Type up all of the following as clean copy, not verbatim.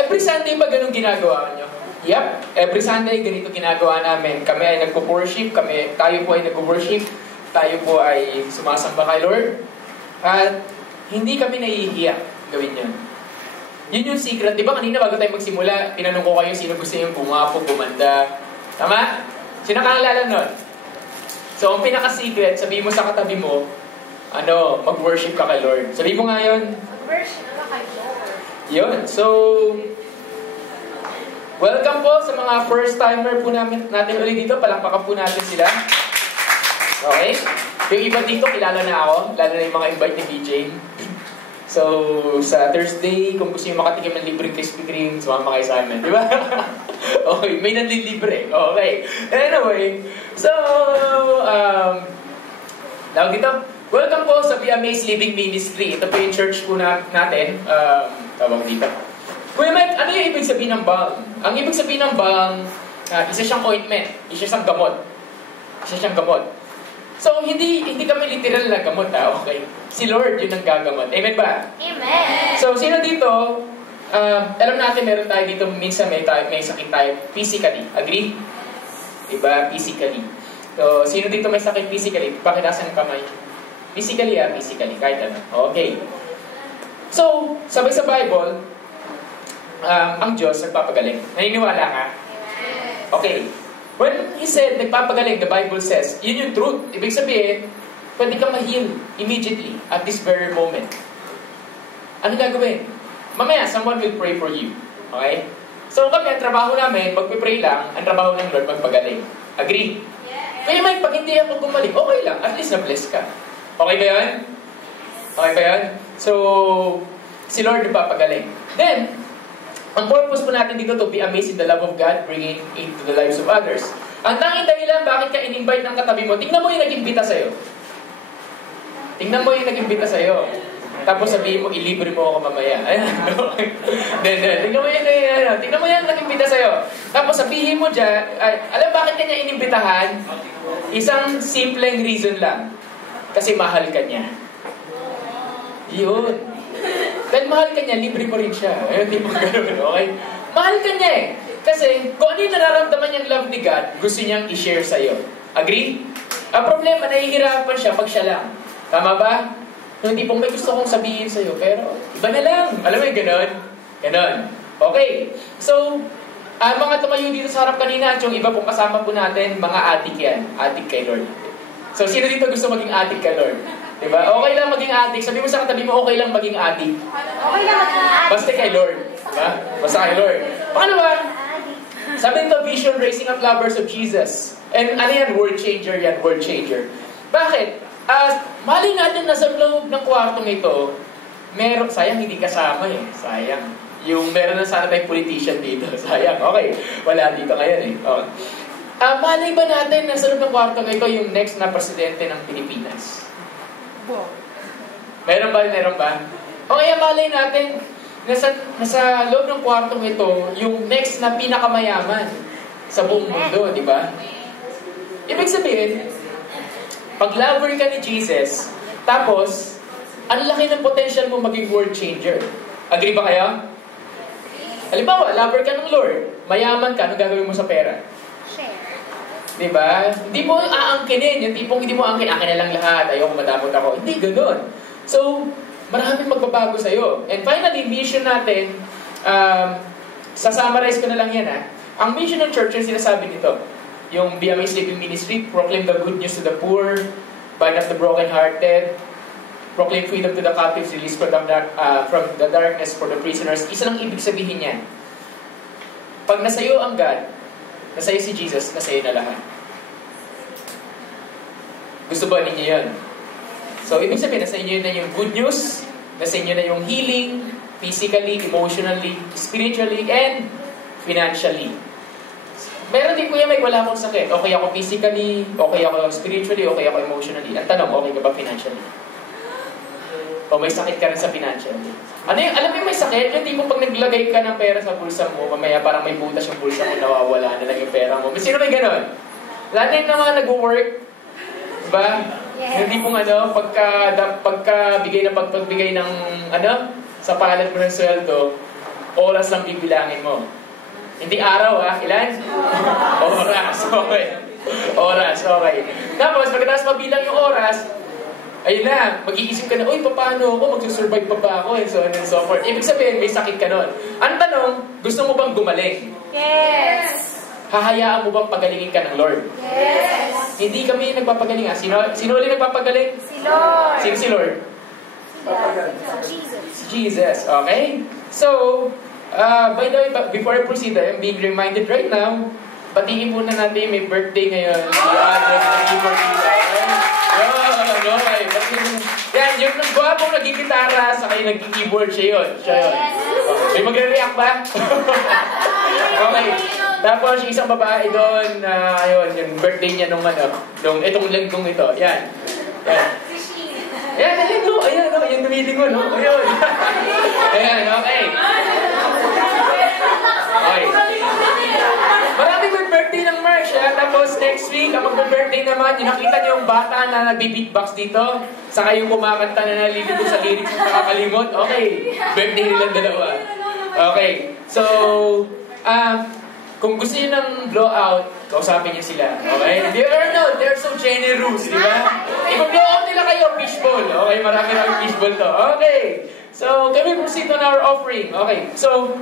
Every Sunday ba ganun ginagawa nyo? Yep, every Sunday ganito ginagawa namin. Kami ay nagpo-worship, tayo po ay nagpo-worship, tayo po ay sumasamba kay Lord. At hindi kami nahihiya gawin yun. Yun yung secret. Di ba kanina bago tayo magsimula, tinanong ko kayo sino gusto yung gumapo, gumanda. Tama? Sino nakalala nun? So, ang pinaka-secret, sabihin mo sa katabi mo, mag-worship ka kay Lord. Sabihin mo nga yun. Mag-worship ka kay Lord. Yun. So, welcome po sa mga first-timer po natin ulit dito. Palakpakan po natin sila. Okay? Yung iba dito, kilala na ako. Lalo na yung mga invite ni BJ. So, sa Thursday, kung gusto nyo makatikim ng libreng Krispy Kreme, sumama kayo sa amin. Di ba? Okay, may nanlilibre. Okay. Anyway, so, tawag dito. Welcome po sa Be Amazed Living Ministry. Ito po yung church po natin. Tawag dito. Kuya Mike, ano yung ibig sabihin ng balm? Ang ibig sabihin ng balm, isa siyang ointment. Isa siyang gamot. Isa siyang gamot. So, hindi kami literal na gamot, okay? Si Lord yun ang gagamot. Amen ba? Amen! So, sino dito, alam natin meron tayo dito, minsan may sakit tayo physically. Agree? Diba? Physically. So, sino dito may sakit physically? Pakitasan ng kamay. Physically, physically. Kahit ano. Okay. So, sabay sa Bible, ang Diyos nagpapagaling. Naniniwala ka? Okay. When He said, nagpapagaling, the Bible says, yun yung truth. Ibig sabihin, pwede kang ma-heal immediately at this very moment. Ano gagawin? Mamaya, someone will pray for you. Okay? So kami, ang trabaho namin, magpipray lang, ang trabaho ng Lord, magpagaling. Agree? Yes. Kaya may, pag hindi ako gumaling, okay lang. At least na-bless ka. Okay ba yan? Okay ba yan? So, si Lord nagpapagaling. Then, ang purpose po natin dito to be amazed in the love of God, bringing into the lives of others. Ang tanging dahilan, bakit ka in-invite ng katabi mo, tingnan mo yung nag-imbita sa'yo. Tingnan mo yung nag-imbita sa'yo. Tapos sabihin mo, ilibre mo ako mamaya. Tingnan mo yung nag-imbita sa'yo. Tapos sabihin mo dyan, alam bakit kanya inimbitahan? Isang simpleng reason lang. Kasi mahal ka niya. Yun. Dahil mahal ka niya, libre mo rin siya. Ayun, di mo gano'n, okay? Mahal ka niya eh. Kasi kung ano yung nararamdaman niyang love ni God, gusto niyang i-share sa'yo. Agree? Ang problema, nahihirapan siya pag siya lang. Tama ba? Hindi pong may gusto kong sabihin sa'yo, pero iba na lang. Alam mo yung gano'n? Gano'n. Okay. So, mga tumayo dito sa harap kanina at yung iba pong kasama po natin, mga adik yan. Adik kay Lord. So, sino dito gusto maging adik kay Lord? Diba? Okay lang maging adik. Sabi mo sa katabi mo, okay lang maging adik. Okay lang maging adik. Basta kay Lord. Diba? Basta kay Lord. Paano ba? Sabi nito, vision, raising up lovers of Jesus. And ano yan? World changer yan. World changer. Bakit? Mali natin na sa loob ng kwartong ito, sayang hindi kasama eh. Sayang. Yung meron na sana tayong politician dito. Sayang. Okay. Wala dito ngayon eh. Okay. Malay ba natin na sa loob ng kwartong ito yung next na presidente ng Pilipinas? Meron ba? Meron ba? O kaya malay natin, nasa loob ng kwartong ito, yung next na pinakamayaman sa buong mundo, di ba? Ibig sabihin, pag lover ka ni Jesus, tapos, ang laki ng potential mo maging world changer. Agree ba kayo? Halimbawa, lover ka ng Lord, mayaman ka, anong gagawin mo sa pera? Share. Diba? Hindi mo aangkinin. Yung tipong hindi mo aangkin na lang lahat. Ayoko madamot ako. Hindi, ganun. So, maraming magbabago sa'yo. And finally, mission natin, sasummarize ko na lang yan Ang mission ng church yung sinasabi nito. Yung Be Amazed Living Ministry, proclaim the good news to the poor, bind up the brokenhearted, proclaim freedom to the captives, release from the darkness for the prisoners. Isa lang ibig sabihin yan. Pag nasa'yo ang God, nasa'yo si Jesus, nasa'yo na lahat. Gusto ba ninyo yan? So, ibig sabihin, nasa inyo na yung good news, nasa inyo na yung healing, physically, emotionally, spiritually, and financially. Meron din kuya, may wala akong sakit. Okay ako physically, okay ako spiritually, okay ako emotionally. Ang tanong, okay ka ba financially? O may sakit ka rin sa financially? Alam mo may sakit? Yung tipo pag naglagay ka ng pera sa bulsa mo, mamaya parang may butas yung bulsa mo, nawawala na lang yung pera mo. Sino may ganon? Lalo yung mga nag-work, diba? Yes. Yung tipong pagbigay ng sa palad mo ng sweldo, Oras lang bibilangin mo. Hindi araw, ha? Ilan? Oras, okay. Oras, okay. Tapos, pagkatapos mabilang yung oras, ayun na, mag-iisip ka na, uy, paano ako? Magsusurvive pa ba ako? And so on and so forth. Ibig sabihin, may sakit ka nun. Ang tanong, gusto mo bang gumaling? Yes. Hahayaan mo bang pagalingin ka ng Lord? Yes. Hindi kami nagpapagaling, ha? Sino ulit nagpapagaling? Si Lord. Sino si Lord? Jesus. Jesus, okay? So, by the way, before I proceed, I'm being reminded right now, batiin muna natin may birthday ngayon. Si Adrian, okay. Yan, yung gwapong nagigitara, saka yung nagkikeyboard siya yun. May magre-react ba? Okay. Tapos yung isang babae doon, ayun, yung birthday niya itong langgong ito. Yan. Ayan, yung dumilingon, no? Ayun. Ayan, okay. Okay. Maraming birthday ng March, ha? Tapos next week, ang mag-birthday naman, yung nakita niyo yung bata na nagbi-beatbox dito, saka yung kumakanta na nalilito sa lyrics na nakakalimot. Okay, birthday nilang dalawa. Okay, so, kung gusto niyo ng blowout, kausapin niyo sila. Okay? They're so generous, di ba? I-blowout nila kayo, fishbowl. Okay, marami fishbowl to. Okay, so, can we proceed on our offering? Okay, so,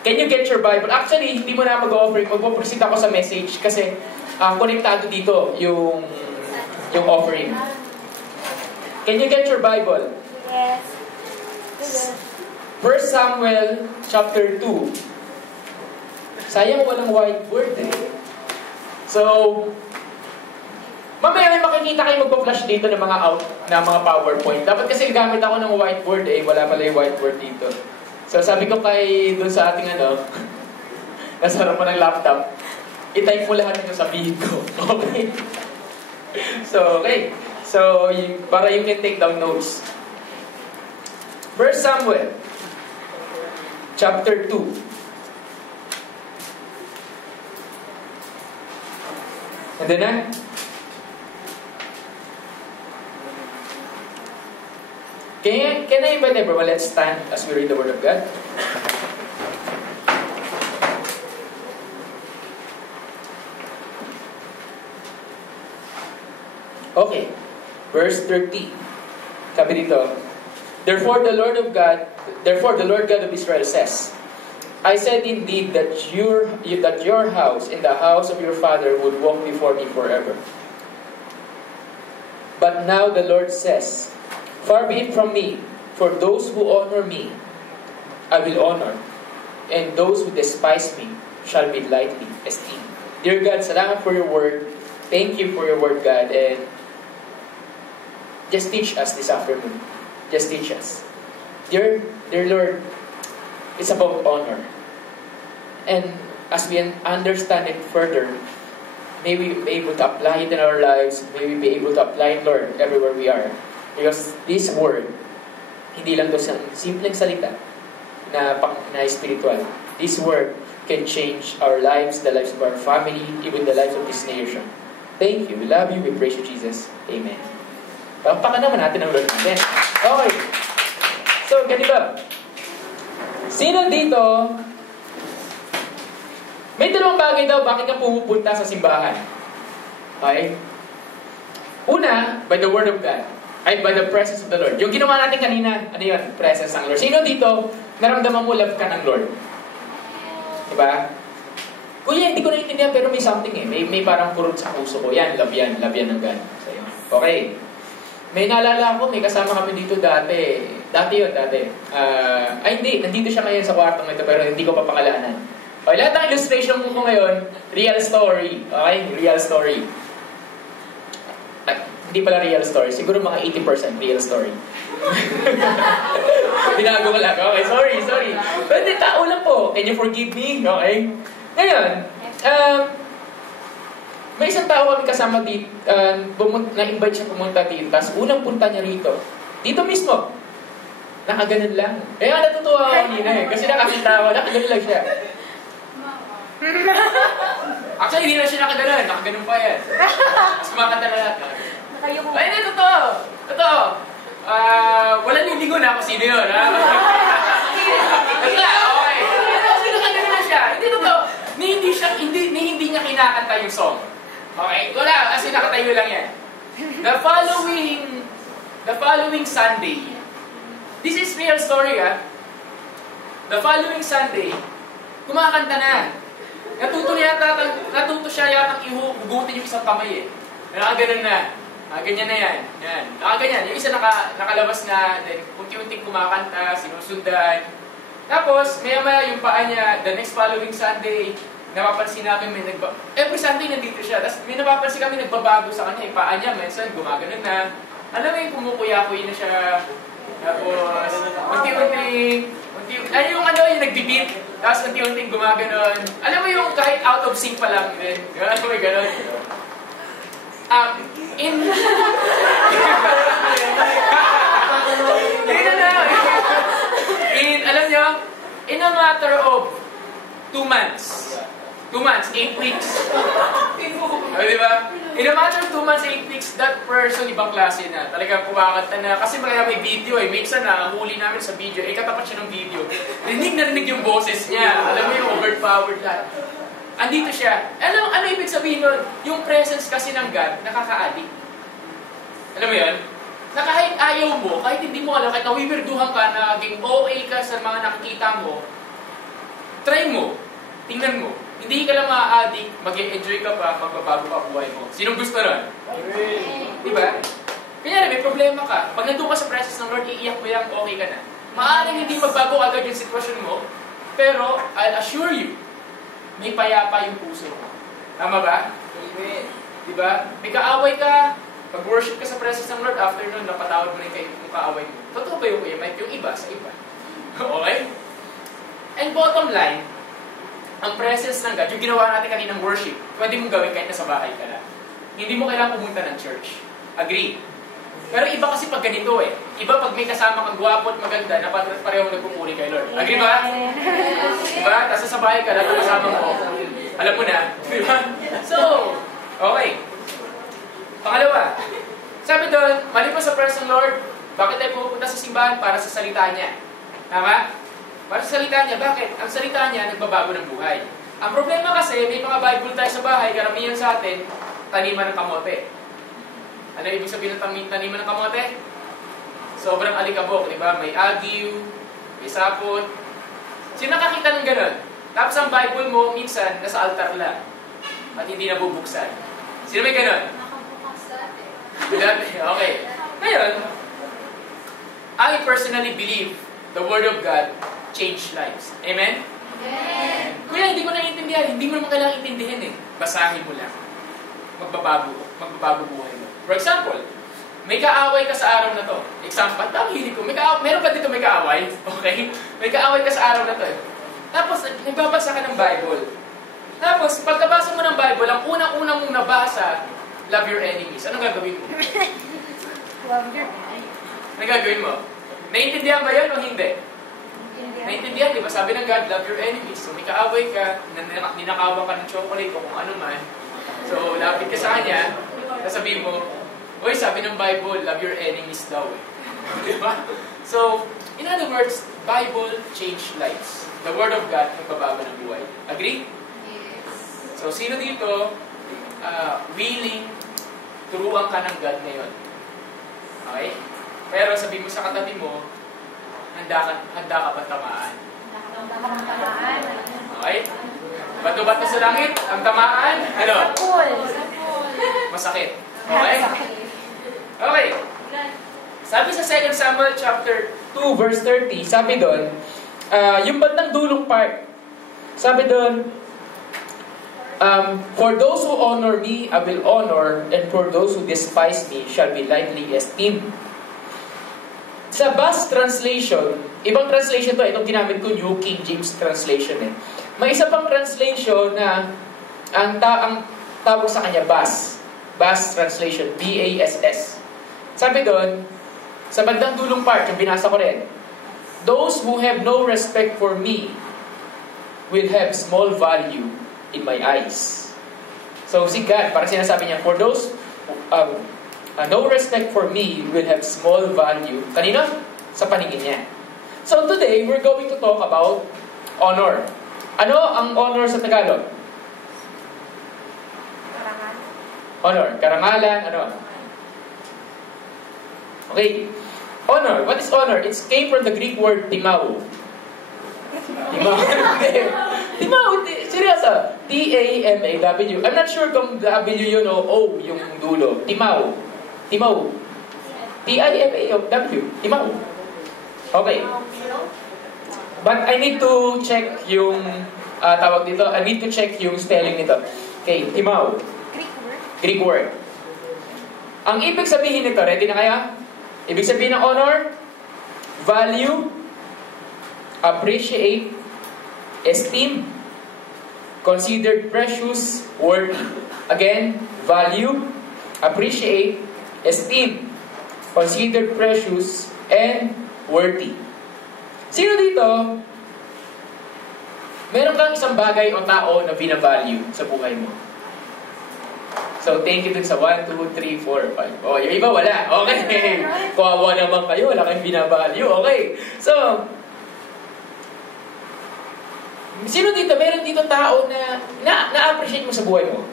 can you get your Bible? Actually, hindi mo na mag-offering. Magpo-proceed ako sa message kasi konektado dito yung offering. Can you get your Bible? Yes. 1 Samuel chapter 2. Sayang walang whiteboard eh. So, mamaya may makikita kayo magpa-flash dito ng mga PowerPoint. Dapat kasi gamit ako ng whiteboard eh. Wala pala yung whiteboard dito. So sabi ko dun sa ating nasa harapan ng laptop, i-type mo lahat ng sabihin ko. Okay? So, okay. So, para you can take down notes. 1 Samuel, chapter 2. Nandun na? Can I invite everyone? Let's stand as we read the Word of God. Okay. Verse 30. Sabi dito, Therefore the Lord God of Israel says, I said indeed that your house and the house of your father would walk before me forever. But now the Lord says, Far be it from me, for those who honor me, I will honor, and those who despise me shall be lightly esteemed. Dear God, salamat for your word. Thank you for your word, God, and just teach us this afternoon. Just teach us. Dear Lord, it's about honor. And as we understand it further, may we be able to apply it in our lives. May we be able to apply it, Lord, everywhere we are. Because this word, hindi lang to simpleng salita na spiritual. This word can change our lives, the lives of our family, even the lives of this nation. Thank you. We love you. We praise you, Jesus. Amen. Pakpakan naman natin ang Lord natin. Okay. So, ganito. Sino dito, may dalawang bagay daw bakit ka pumupunta sa simbahan. Okay? Una, by the Word of God. Ay, by the presence of the Lord. Yung ginawa natin kanina, ano yun? Presence ng Lord. Sino dito, naramdaman mo love ka ng Lord? Diba? Kuya, hindi ko naiintindihan pero may something eh. May parang kurot sa puso ko. Yan, love yan ng God. Okay. May naalala ako, may kasama kami dito dati. Dati. Hindi. Nandito siya ngayon sa kwartong ito pero hindi ko pa pangalanan. Okay, lahat ng illustration ko ngayon, real story. Okay? Real story. Hindi pala real story. Siguro mga 80% real story. Binago ko lang. Okay, sorry. Pero hindi, tao lang po. Can you forgive me? Okay? Ngayon, may isang tao kami kasama dito, na-invite siya pumunta dito. Tapos unang punta niya rito. Dito mismo. Nakaganon lang. Kaya natutuwa ako kanina eh. Kasi nakakita ako, nakaganon lang siya. Actually, hindi na siya nakaganon. Nakaganon pa yan. Tapos kumakanta na lahat. Ay, hindi, totoo. Wala niligo na ako sino yun, ha? kinakanta yung song. Okay? Wala, as in nakatayo lang yan. The following Sunday, this is real story The following Sunday, kumakanta na. Natuto siya yatang ihugutin yung isang kamay Nakaganon na. Ganyan na yan. Yan. Nakaganyan. Yung isa nakalabas na, then unti-unting kumakanta, sinusundan. Tapos, maya-maya yung paa niya, the next following Sunday, napapansin namin every Sunday nandito siya. Tapos may napapansin kami nagbabago sa kanya. Yung paa niya, minsan gumaganon na. Alam mo yung kumukuya-kuya na siya. Tapos, unti-unting, yung nagbi-beat. Tapos unti-unting gumaganon. Alam mo yung kahit out of sync pa lang din. Gano'n may gano'n. Alam nyo, in a matter of 2 months, 8 weeks. Diba? In a matter of 2 months, 8 weeks, that person, ibang klase na. Talagang kumakanta na. Kasi may video Minsan huli namin sa video. Katapat siya ng video. Rinig na rinig yung boses niya. Alam mo yung overpowered lahat. Andito siya. Ano ibig sabihin nun? Yung presence kasi ng God, nakaka-addict. Alam mo yun? Na kahit ayaw mo, kahit hindi mo alam, kahit nawiwirduhan ka, naging okay ka sa mga nakikita mo, try mo. Tingnan mo. Hindi ka lang ma-addict, mag-enjoy ka pa, magbabago pa buhay mo. Sinong gusto nun? Diba? Kanya may problema ka. Pag nandun ka sa presence ng Lord, iiyak mo yan, okay ka na. Maaaring hindi magbago agad yung sitwasyon mo, pero I'll assure you, may payapa yung puso mo. Tama ba? Diba? May kaaway ka, pag-worship ka sa presence ng Lord, after nun, napatawad mo rin kayo yung kaaway mo. Totoo ba yung kuya? May yung iba sa iba. Okay? And bottom line, ang presence ng God, yung ginawa natin kaninang worship, pwede mong gawin kahit nasa bahay ka lang. Hindi mo kailangan pumunta ng church. Agree? Pero iba kasi pag ganito Iba pag may kasama kang gwapo at maganda na pareho nagpupuri kay Lord. Agree ba? Diba? Tapos sa bahay ka lang, kasama mo. Alam mo na. Diba? So, okay. Pangalawa, sabi doon, maliban sa presence ng Lord, bakit tayo pupunta sa simbahan? Para sa salita niya. Tama? Para sa salita niya. Bakit? Ang salita niya, nagbabago ng buhay. Ang problema kasi, may mga Bible tayo sa bahay, karamihan sa atin, taniman ng kamote. Ano ibig sabihin ng taniman ng kamote? Sobrang alikabok, di ba? May agiw, may sapot. Sino nakakita ng ganun? Tapos ang Bible mo, minsan, nasa altar lang. At hindi nabubuksan. Sino may ganun? Okay. Ngayon, I personally believe the Word of God change lives. Amen? Amen. Kuya, hindi ko naiintindihan. Hindi mo naman kailangan intindihin Basahin mo lang. Magbabago buhay mo. For example, may kaaway ka sa araw na to. Example, hilig ko. Meron ba dito may kaaway? Okay? May kaaway ka sa araw na to Tapos, nagbabasa ka ng Bible. Tapos, pagkabasa mo ng Bible, ang unang-unang mong nabasa, love your enemies. Anong gagawin mo? Love your enemies. Anong gagawin mo? Naintindihan ba yun o hindi? Naintindihan, di ba? Sabi ng God, love your enemies. So, may kaaway ka, ninakawan ka ng chocolate o kung ano man. So, lapit ka sa kanya, sasabihin mo, oy, sabi ng Bible, love your enemies daw Di ba? So, in other words, Bible change lives. The Word of God, nagbabago ng buhay. Agree? Yes. So, sino dito willing turuan ka ng God ngayon? Okay? Pero sabi mo sa katabi mo, handa ka ba tamaan? Okay? Bato-bato sa langit, ang tamaan, ano? Masakit. Okay? Okay. Sabi sa 2 Samuel chapter 2 verse 30, sabi doon, yung bandang dulong part, sabi doon, for those who honor me, I will honor, and for those who despise me, shall be lightly esteemed. Sa Bas translation, ibang translation to, itong ginamit ko, New King James translation May isa pang translation na ang tawag sa kanya, Bas. Bas translation, B-A-S-S. Sabi doon, sa bandang dulong part, yung binasa ko rin, those who have no respect for me will have small value in my eyes. So si God, parang sinasabi niya, for those no respect for me will have small value. Kanina? Sa paningin niya. So today, we're going to talk about honor. Ano ang honor sa Tagalog? Honor. Karangalan, ano? Okay. Honor. What is honor? It came from the Greek word timao. Timao. Timao. Seryoso. T-A-M-A-W. I'm not sure kung W yun o O yung dulo. Timao. Timao. T-I-M-A-W. Timao. Okay. But I need to check yung tawag dito. I need to check yung spelling nito. Okay. Timao. Greek word. Ang ibig sabihin nito, ready na kaya? Ibig sabihin ng honor, value, appreciate, esteem, considered precious, worthy. Again, value, appreciate, esteem, considered precious, and worthy. Sino dito, meron kang isang bagay o tao na binavalue sa buhay mo? So, thank you dun sa 1, 2, 3, 4, 5. Oh, yung iba wala. Okay. Kawawa naman kayo. Wala kayong binavalue. Okay. So, sino dito? Meron dito tao na na-appreciate mo sa buhay mo?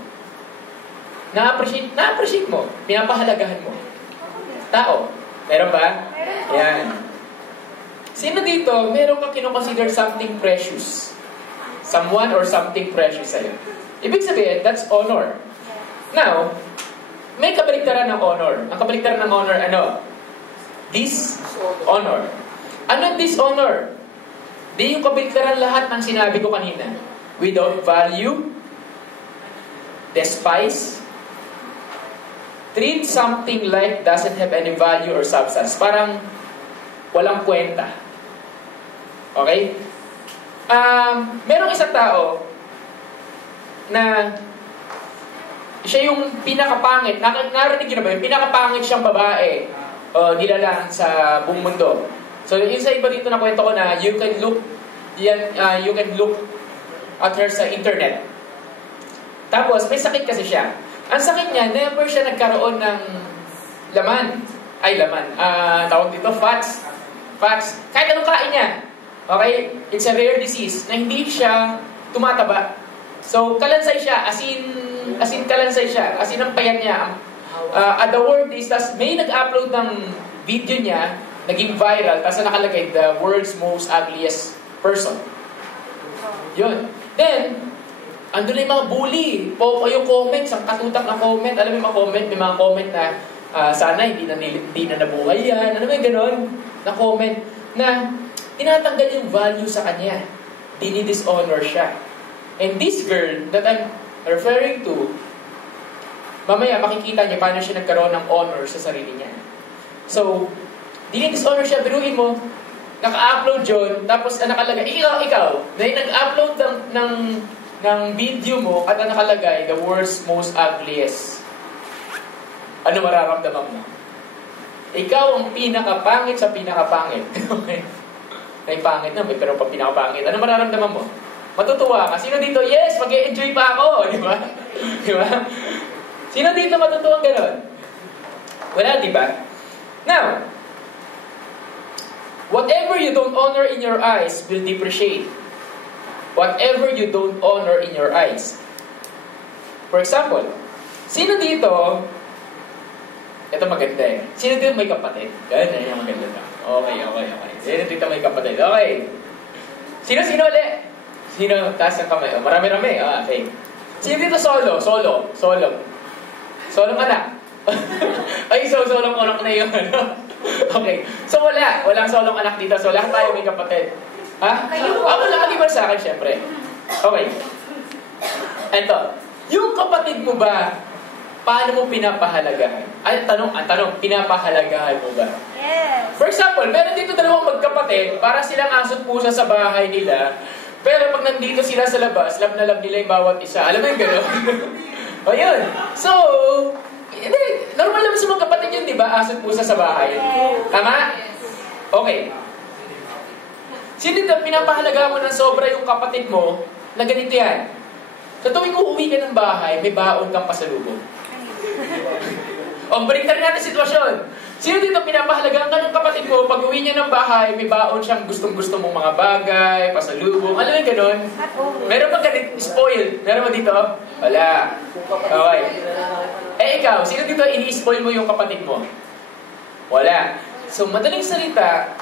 Na-appreciate mo. Pinapahalagahan mo. Tao. Meron ba? Yan. Sino dito? Meron kang kinoconsider something precious? Someone or something precious sa'yo. Ibig sabihin, that's honor. Now, may kabaligtaran ng honor. Ang kabaligtaran ng honor, ano? Dishonor. Ano dishonor? Di yung kabaligtaran lahat ng sinabi ko kanina. Without value, despise, treat something like doesn't have any value or substance. Parang walang kwenta. Okay? Merong isang tao na siya yung pinakapangit. Narinig nyo na ba? Yung pinakapangit siyang babae nilalang sa buong mundo. So, yung sa iba dito na kwento ko na you can look at her sa internet. Tapos, may sakit kasi siya. Ang sakit niya, never siya nagkaroon ng laman. Tawag dito, fats. Kahit anong kain niya. Okay? It's a rare disease na hindi siya tumataba. So, kalansay siya. As in kalansay siya. As in ang payan niya. At the word is, may nag-upload ng video niya, naging viral, tapos nakalagay, the world's most ugliest person. Yun. Then, andun na yung mga bully. Yung comments, ang katutak na comment. Alam mo yung mga comment? May mga comment na, sana hindi na nabuhay yan. Ano ba yung ganon? Na comment na tinatanggal yung value sa kanya. Dinidishonor siya. And this girl that I'm referring to, mamaya makikita niya paano siya nagkaroon ng honor sa sarili niya. So, dinidishonor siya. Biruin mo, naka-upload yun, tapos nakalagay, ikaw, na nag-upload ng video mo at nakalagay, the world's most ugliest. Ano mararamdaman mo? Ikaw ang pinakapangit sa pinakapangit. Okay? May pangit na, pero pa pinakapangit. Ano mararamdaman mo? Matutuwa ka. Sino dito? Yes, mag-e-enjoy pa ako. Di ba? Di ba? Sino dito matutuwa gano'n? Wala, di ba? Now, whatever you don't honor in your eyes will depreciate. Whatever you don't honor in your eyes. For example, sino dito, ito maganda eh. Sino dito may kapatid? Ganun yung maganda na. Okay. Sino dito may kapatid? Okay. Sino ulit? Sino? Taas ng kamay. Marami-rami. Okay. Sino dito solo? Solong anak. Ay, solong anak na yun. Okay. So, walang solong anak dito. So, lahat tayo may kapatid. Ha? Wala kaliban sa akin, syempre. Okay. Ito. Yung kapatid mo ba, paano mo pinapahalagahan? Ay, tanong, pinapahalagahan mo ba? Yes. For example, meron dito dalawang magkapatid, para silang aso't pusa sa bahay nila, pero pag nandito sila sa labas, love na love nila yung bawat isa. Alam mo yung gano'n? O yun. So, normal naman sa mga kapatid yun, di ba? Aso't pusa sa bahay. Tama? Okay. Sino dito, pinapahalagahan mo ng sobra yung kapatid mo na ganito yan? Sa tuwing uuwi ka ng bahay, may baon kang pasalubong. O, baliktad natin sitwasyon. Sino dito pinapahalagaan ka ng kapatid mo, pag uwi niya ng bahay, may baon siyang gustong-gusto mong mga bagay, pasalubong, alam mo ganun? Meron ba ganit, spoiled? Meron ba dito? Wala. Okay. Eh ikaw, sino dito ini-spoil mo yung kapatid mo? Wala. So, madaling salita,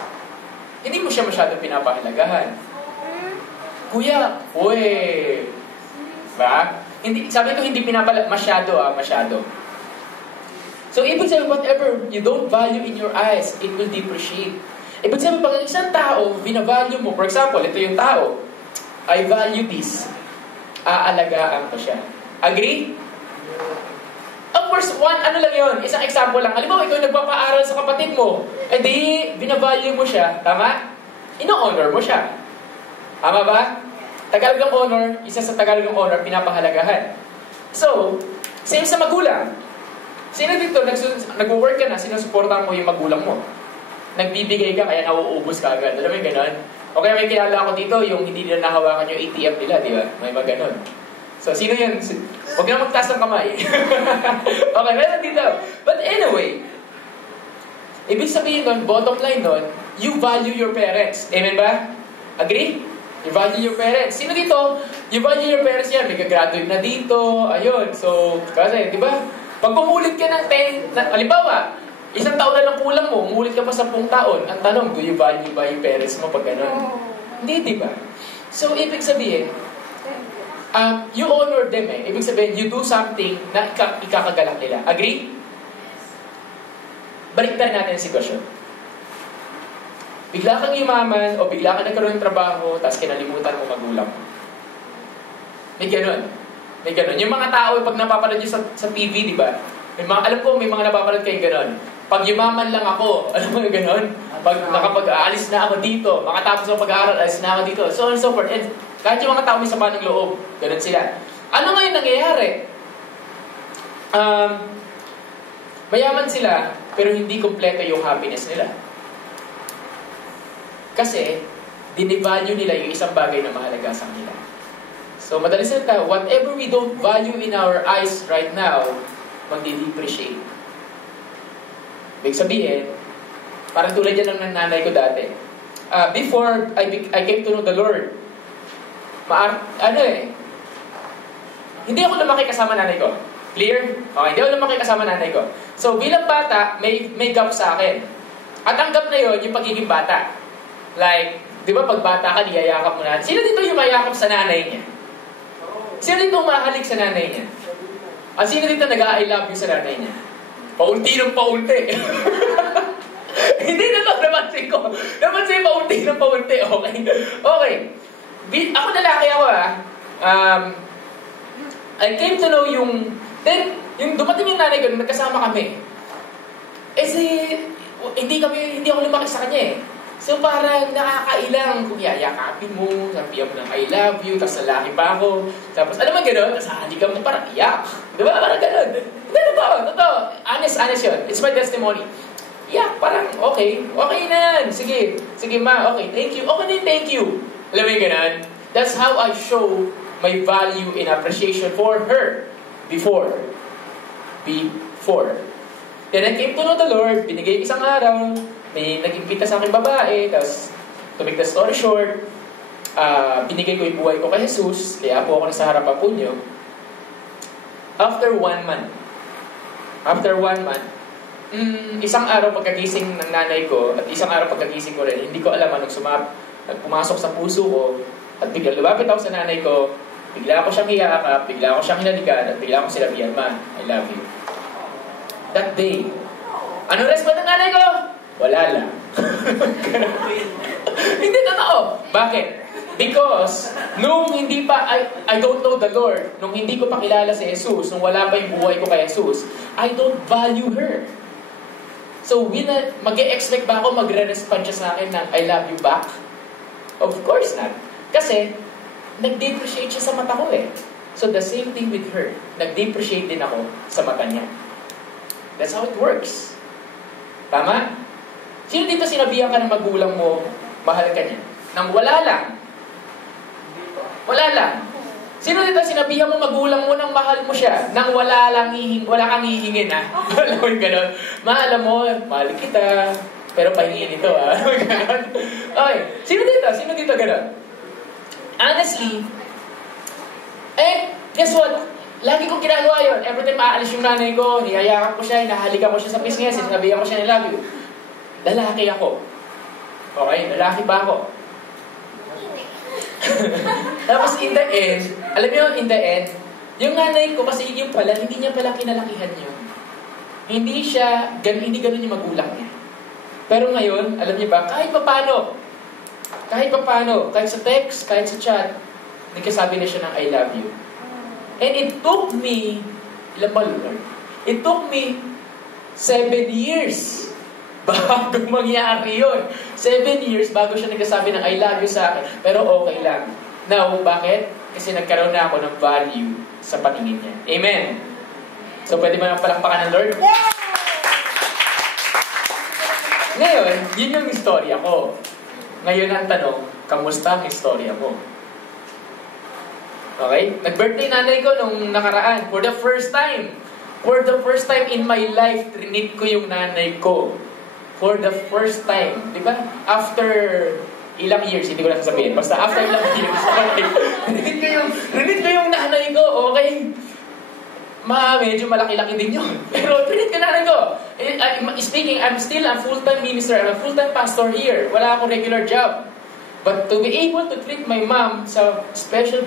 hindi mo siya masyadong pinapahalagahan. Kuya, uy. Ba? Hindi, sabi ko hindi masyado. So, ibig sabihin, whatever you don't value in your eyes, it will depreciate. Ibig sabihin, pag isang tao, binavalue mo, for example, ito yung tao, I value this, aalagaan ko siya. Agree? Of course, ano lang yun, isang example lang. Alam mo, ikaw yung nagpapaaral sa kapatid mo, di, binavalue mo siya, tama? Ino-honor mo siya. Tama ba? Tagalagang honor, isa sa Tagalagang honor, pinapahalagahan. So, same sa magulang. Sino dito, nag-work ka na, sinusuportahan mo yung magulang mo. Nagbibigay ka, kaya nauubos ka agad. Alam mo yung ganon? O kaya may kilala ako dito, yung hindi nila nahawakan yung ATM nila, di ba? May mga ganon. So, sino yun? Huwag na magtaas ng kamay. Okay, meron dito. But anyway, ibig sabihin nun, bottom line nun, you value your parents. Amen ba? Agree? You value your parents. Sino dito? You value your parents yan. May gagraduate na dito. Ayun. So, kasi, di ba? Pag umulit ka ng 10, halimbawa, isang taon na lang kulang mo, umulit ka pa 10 taon, ang tanong, do you value ba yung parents mo pag gano'n? Hindi, di ba? So, ibig sabihin, you honor them eh. Ibig sabihin, you do something na ikakagalak nila. Agree? Baliktad natin ang sitwasyon. Bigla kang yumaman o bigla kang nagkaroon ng trabaho tapos kinalimutan mo magulang mo. May ganun. May ganun. Yung mga tao, pag napapanood nyo sa TV, di ba? Alam ko, may mga napapanood kayo ganun. Pag yumaman lang ako, alam mo yung ganun? Pag nakapag-aalis na ako dito, makatapos ng pag-aaral, alis na ako dito, so on and so forth. And kahit yung mga tao may sama ng loob, ganun sila. Ano ngayon nangyayari? Mayaman sila, pero hindi kompleto yung happiness nila. Kasi, dinivalue nila yung isang bagay na mahalaga sa kanila. So, madaling salita, whatever we don't value in our eyes right now, magdi-depreciate. Ibig sabihin, parang tulad yan ng nanay ko dati. Before I came to know the Lord, hindi ako lumaki kasama nanay ko. Clear? Okay, hindi ako lumaki kasama nanay ko. So, bilang bata, may gap sa akin. At ang gap na yun, yung pagiging bata. Like, di ba pag bata ka, niyayakap mo na. Sino dito yung mayakap sa nanay niya? Sino dito umahalik sa nanay niya? At sino dito nag-I love you sa nanay niya? Paunti ng paunti. Hindi na to, napansin ko. Napansin paunti ng paunti. Okay. Okay. Ako lalaki ako I came to know yung dumating yung nanay ko, nagkasama kami. Hindi ako lumaki sa kanya eh. So parang nakakailang kung yayakapin mo, sabihan mo ng I love you, tapos lalaki pa ako. Tapos alam mo gano'n, tapos halikan mo parang iyak. Diba? Parang gano'n. Hindi, totoo. Honest yun. It's my testimony. Iyak, parang okay na yan. Sige ma, okay, thank you. Okay din, thank you. Alam mo yung gano'n? That's how I show my value and appreciation for her before. Then I came to know the Lord, binigay isang araw, may nag-impita sa aking babae, tapos to make the story short, binigay ko yung buhay ko kay Jesus, kaya po ako nasa harapan po niyo. After 1 month, isang araw pagkagising ng nanay ko, at isang araw pagkagising ko rin, hindi ko alam anong pumasok sa puso ko, at bigla lumapit ako sa nanay ko, bigla ako siyang hiyakap, bigla ako siyang hinalikan, at bigla ako sinabihan, Ma, I love you. That day, anong response ng nanay ko? Wala lang. Hindi totoo. Bakit? Because, nung hindi pa, I don't know the Lord, nung hindi ko pa kilala si Jesus, nung wala pa yung buhay ko kay Jesus, I don't value her. So, mag-e-expect ba ako magre-respond siya sa akin ng I love you back? Of course not. Kasi, nag-depreciate siya sa mata ko eh. So, the same thing with her. Nag-depreciate din ako sa mata niya. That's how it works. Tama? Sino dito sinabihan ka ng magulang mo, mahal ka niya? Nang wala lang. Sino dito sinabihan mo magulang mo nang mahal mo siya, nang wala kang hihingin, ha? Alam mo yung gano'n? Mahal mo, mahal kita, pero pahingin ito, ha? Gano'n. Okay, sino dito gano'n? Honestly, guess what? Lagi kong ginagawa yun. Every time aalis yung nanay ko, niyayakap ko siya, hinahalikan ko siya sa pisngi, sinabihan ko siya, I love you. Lalaki ako. Okay, lalaki ba ako? Tapos in the end, alam niyo, in the end, yung nanay ko, kasi yung pala, hindi niya pala kinalakihan yun. Hindi ganun yung magulang niya. Pero ngayon, alam niyo ba, kahit papano, kahit sa text, kahit sa chat, nagkasabi na siya ng I love you. And it took me, ilan ba, Lord? It took me 7 years bago mangyari yun. 7 years bago siya nagsasabi ng I love you sa akin. Pero okay lang. Now, bakit? Kasi nagkaroon na ako ng value sa patingin niya. Amen. So, pwede ba nang palakpakan ng Lord? Yeah! Ngayon, yun yung istorya ko. Ngayon ang tanong, kamusta ang istorya mo? Okay? Nag-birthday nanay ko nung nakaraan. For the first time in my life, trinit ko yung nanay ko. For the first time. Di ba? After ilang years, hindi ko lang sasabihin. Basta after ilang years, okay. Trinit ko yung nanay ko, okay? Medyo malaki-laki din yun. Pero trinit ko nanay ko. I'm still a full-time minister. I'm a full-time pastor here. Wala akong regular job. But to be able to treat my mom sa special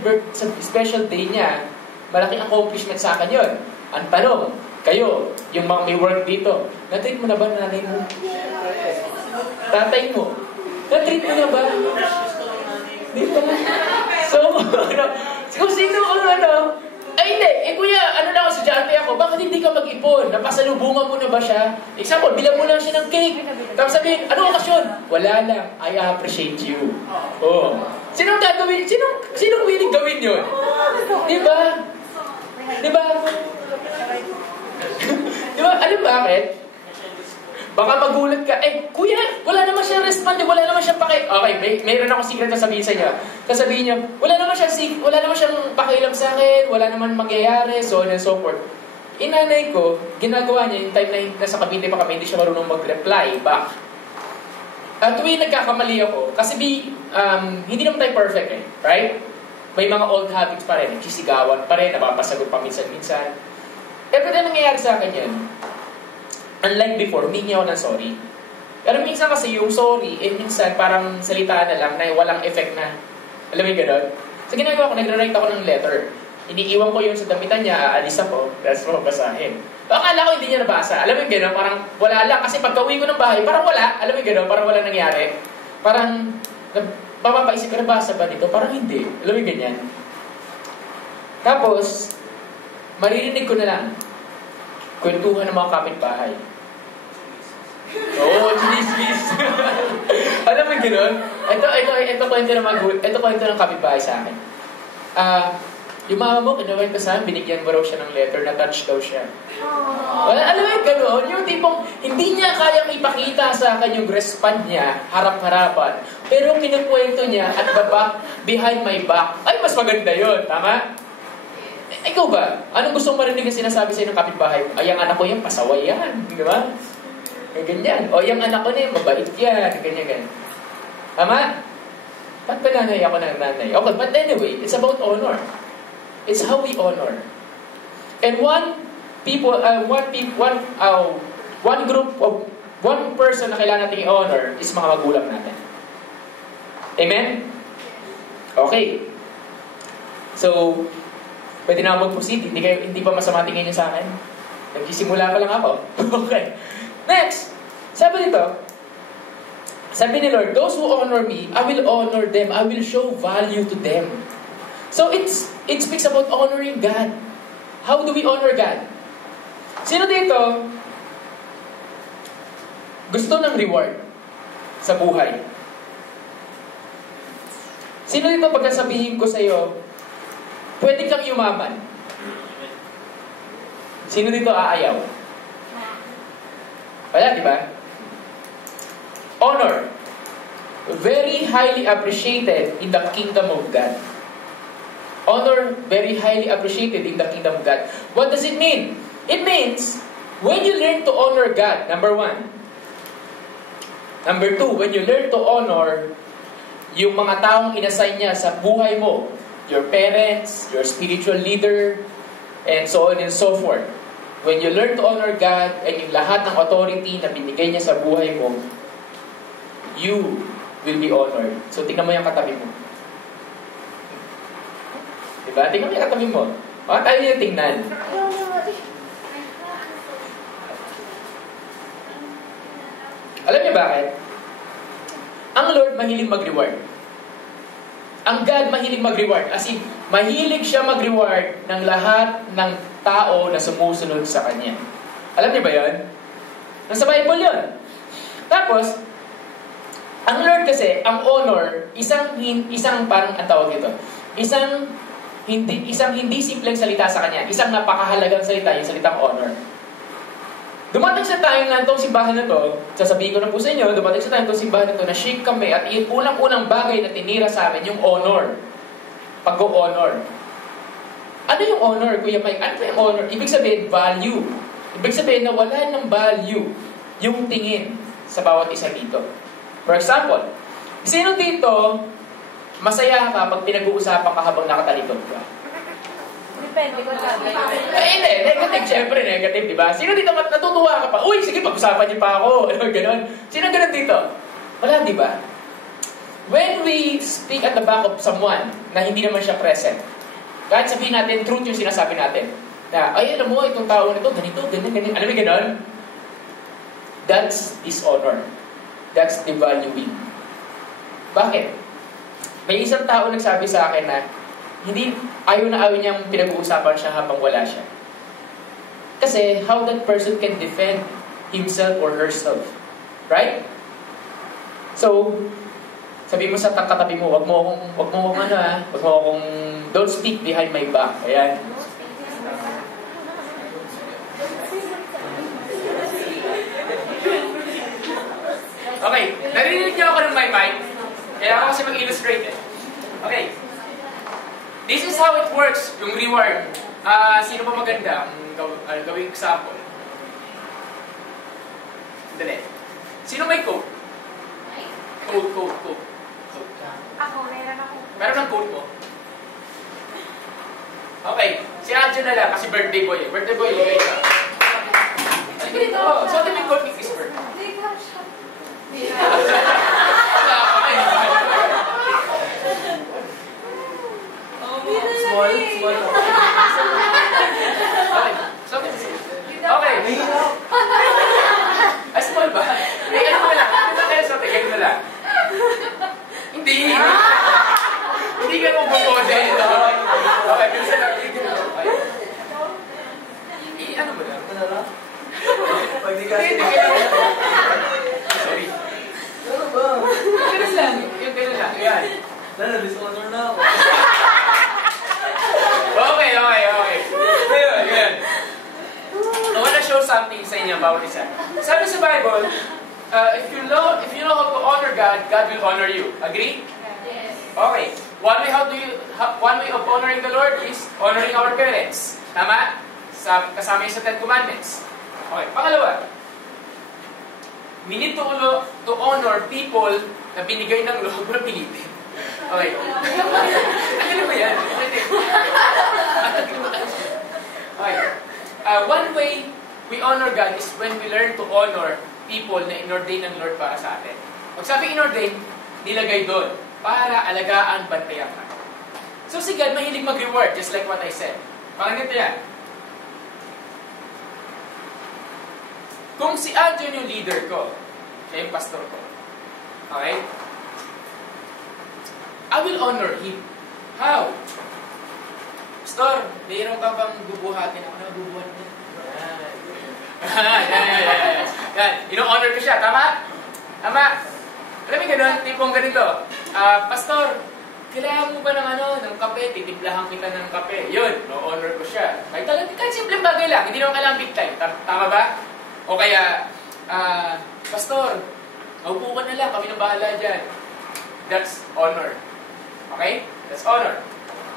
day niya, malaking accomplishment sa akin yun. Ang tanong, kayo, yung mga may work dito, na-treat mo na ba nanay mo? Tatay mo? Na-treat mo na ba? Di ba? So, kung sino hindi. Kuya, na ako, estudyante ako, bakit hindi ka mag-ipon? Napasalubungan mo na ba siya? Example, bilang mo lang siya ng cake. Tapos sabihin, ano okasyon? Wala lang. I appreciate you. Oh. Sinong gagawin? Sinong willing gawin yun? Diba? Diba? Diba? Alam bakit? Baka magulat ka, kuya, wala naman siyang respond, wala naman siyang Okay, mayroon ako secret na sabihin sa inyo. Sasabihin niya, wala naman siyang pakialam sa akin, wala naman mangyayari, so on and so forth. Inanay ko, ginagawa niya, yung time na nasa Cavite pa kami, hindi siya marunong mag-reply back. At tuwing nagkakamali ako, kasi hindi naman tayo perfect right? May mga old habits pa rin, nagsisigawan pa rin, napapasagot pa minsan-minsan. Every time nangyayari sa akin yan, unlike before, hindi niya ako ng sorry. Pero minsan kasi yung sorry, minsan parang salita na lang na walang effect na. Alam mo yung gano'n? So ginagawa ko, nagre-write ako ng letter. Iniiwan ko yun sa damitan niya, aalis ako, tapos mababasahin. Akala ko hindi niya nabasa. Alam mo yung gano'n? Parang wala lang. Kasi pagka-uwi ko ng bahay, parang wala. Alam mo yung gano'n? Parang wala nangyari. Parang, mapapaisip ko, nabasa ba nito? Parang hindi. Alam mo yung ganyan? Tapos, maririnig ko na lang. Kwentuhan ng mga kapitbahay. Please. Alam mo gano'n? Ito kwento ng kapitbahay sa akin. Yung mama mo, kinuwento sa akin, binigyan mo raw siya ng letter, na-touch daw siya. Alam mo gano'n? Yung tipong, hindi niya kayang ipakita sa akin yung respond niya, harap-harapan. Pero kinukwento niya at behind my back. Ay, mas maganda yun. Tama? Ikaw ba? Anong gusto mong marinig na sinasabi sa'yo ng kapitbahay? Ay, ang anak ko yan, pasaway yan. Di ba? Ganyan. O, yung anak ko na yan, mabait yan. Ganyan. Tama? Ba't ba nanay ako ng nanay? Okay, but anyway, it's about honor. It's how we honor. And one person na kailangan natin i-honor is mga magulang natin. Amen? Okay. So, pwede na ako mag-proceed. Hindi pa masama tingin niyo sa akin? Nagsisimula pa lang ako. Okay. Next. Sabi ni Lord, those who honor me, I will honor them. I will show value to them. So it speaks about honoring God. How do we honor God? Sino dito gusto ng reward sa buhay? Sino dito pagkasabihin ko sa iyo, pwede kang yumaman? Sino dito aayaw? Wala, di ba? Honor. Very highly appreciated in the kingdom of God. Honor, very highly appreciated in the kingdom of God. What does it mean? It means, when you learn to honor God, number one. Number two, when you learn to honor yung mga taong inassign niya sa buhay mo, your parents, your spiritual leader, and so on and so forth. When you learn to honor God and yung lahat ng authority na binigay niya sa buhay mo, you will be honored. So, tingnan mo yung katabi mo. Diba? Tingnan mo yung katabi mo. Baka tayo yung tingnan. Alam niyo bakit? Ang Lord mahilig mag-reward. Ang God mahilig mag-reward. As in, mahilig siya mag-reward ng lahat ng tao na sumusunod sa Kanya. Alam niyo ba yun? Nasa Bible yun. Tapos, ang Lord kasi, ang honor, isang parang ang tawag ito, isang hindi simpleng salita sa Kanya, isang napakahalagang salita, yung salitang honor. Dumating sa time na itong simbahan na to, sasabihin ko na po sa inyo, dumating sa time na itong simbahan na to, na-shake kami, at yung unang-unang bagay na tinira sa amin, yung honor. Pag-honor. Ano yung honor, Kuya Mike? Ano yung honor? Ibig sabihin, value. Ibig sabihin na wala ng value yung tingin sa bawat isa dito. For example, sino dito, masaya ka pag pinag-uusapan ka habang nakatalikod ka? Depende ko sabi. Hindi. Negative. Siyempre, negative, di ba? Sino dito natutuwa ka pa? Uy, sige, pag-usapan niyo pa ako. Ganon. Sino ganon dito? Wala, di ba? When we speak at the back of someone na hindi naman siya present, kahit sabihin natin, truth yung sinasabi natin. Na, ay, alam mo, itong tao na ito, ganito, ganyan. Alam mo ganon? That's dishonor. That's devaluing. Bakit? May isang tao nagsabi sa akin na ayaw niyang pinag-uusapan siya habang wala siya. Kasi how that person can defend himself or herself. Right? So, sabi mo sa katabi mo, wag mo akong don't speak behind my back. Ayan. Okay, narinig niyo ako ng my mic. Kaya ako kasi mag-illustrate eh. Okay. This is how it works, yung reward. Sino ba maganda? Gawing example. Dali. Sino may code? Code. Ako, meron ako. Meron ng code mo? Okay. Si Anjo na lang, kasi birthday boy eh. Birthday boy eh. Halika dito. So, ito yung code ni Christopher. Small. Okay. Ay, small ba? Ay, ano mo lang? Ganyan mo lang. Hindi. Hindi ka mo bumode. Okay, minsan lang. Ano mo lang? Pag di ka sorry. Ano ba? Ganun lang. Yung ganun lang. Yan. Dishonor na ako. Okay. Ngayon. I wanna show something sa inyo bawat isa. Sabi sa Bible, if you know how to honor God, God will honor you. Agree? Yes. Okay. One way of honoring the Lord is honoring our parents. Tama? Kasama yung sa Ten Commandments. Okay. Pangalawa, we need to honor people na binigay ng Lord na pilitin. Okay. Ano ba yan? Okay. One way we honor God is when we learn to honor people na inordain ng Lord para sa atin. Pag sabi inordain, nilagay doon para alagaan, bantayan ka. So si God mahilig mag-reward, just like what I said. Parang ganito yan. Kung si Adrian yung leader ko, siya yung pastor ko. Okay? I will honor him. How? Pastor, mayroon ka bang bubuhatin? Ako na bubuhatin. Yan. Ino-honor ko siya. Tama? Alam mo ganun, tipong ganito. Pastor, kailangan mo ba ng kape? Titimplahan kita ng kape. Yun, no-honor ko siya. Kahit simpleng bagay lang. Hindi naman kailangan big time. Tama ba? O kaya, Pastor, maupo ka na lang. Kami na bahala dyan. That's honor. Okay? That's honor.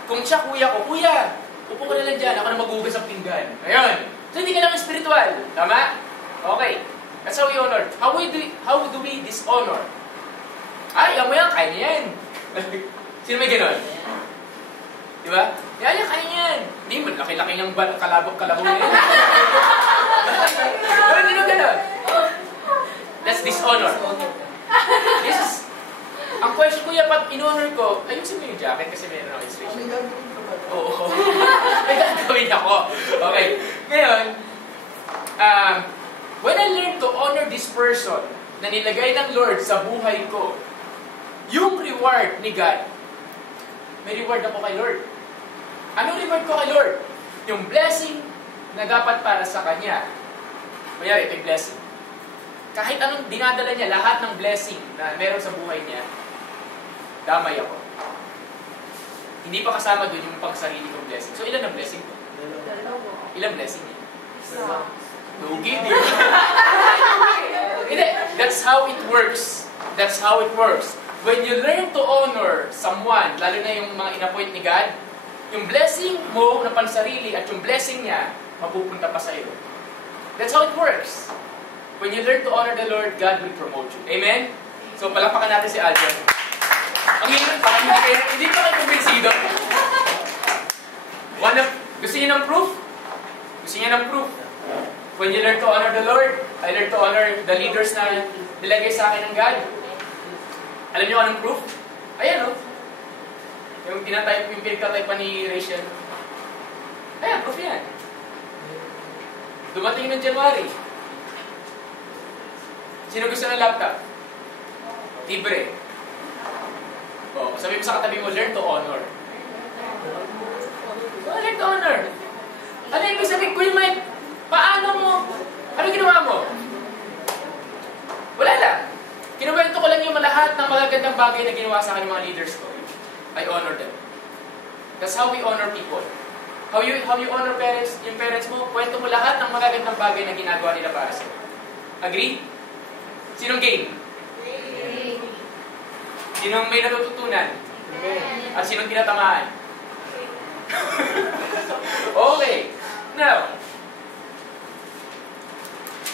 Kung siya kuya ko, kuya, upo ka na lang dyan, ako na maghugas ng pinggan. Ayun. So, hindi ka naman spiritual. Tama? Okay. That's how we honor. How do we dishonor? Ay, yan mo yan, kaya niya yan. Sino may ganon? Di ba? Yan, kaya niya yan. Hindi mo, laki-laki niyang kalabog na yan. Pero hindi mo ganon. That's dishonor. This is, ang question ko yan, pag in-honor ko, ayusin mo yung jacket kasi meron ako illustration. Oo. May gagawin ako. Okay. Ngayon, when I learn to honor this person na nilagay ng Lord sa buhay ko, yung reward ni God, may reward ako kay Lord. Anong reward ko kay Lord? Yung blessing na dapat para sa Kanya. Mayroon, ito yung blessing. Kahit anong dinadala niya, lahat ng blessing na meron sa buhay niya, damay ako. Hindi pa kasama doon yung pagsarili kong blessing. So, ilan ang blessing ko? Ilang blessing niya? Lugi, di ba? Hindi. That's how it works. That's how it works. When you learn to honor someone, lalo na yung mga inappoint ni God, yung blessing mo na pansarili at yung blessing niya, mapupunta pa sa iyo. That's how it works. When you learn to honor the Lord, God will promote you. Amen? So, palakpakan natin si Aljon. Ang hirap pa, hindi pa kayo kumbinsido. Gusto niyo ng proof? Gusto niyo ng proof? When you learn to honor the Lord, I learn to honor the leaders na nilagay sa akin ng God. Alam niyo anong proof? Ayan, no? Yung pinagtatay pa ni Rachel. Ayan, proof yan. Dumating ng January. Sino gusto ng laptop? Libre. Oh, sabi mo sa katabi mo, learn to honor. Oh, learn to honor. Ano yung ibig sabihin? Kuya Mike, paano mo? Ano ginawa mo? Wala lang. Kinuwento ko lang yung lahat ng magagandang bagay na ginawa sa akin ng mga leaders ko. I honor them. That's how we honor people. How you honor parents, yung parents mo, kwento mo lahat ng magagandang bagay na ginagawa nila para sa'yo. Agree? Sinong game? Sinong may natututunan? At sinong tinatamaan? Okay. Now,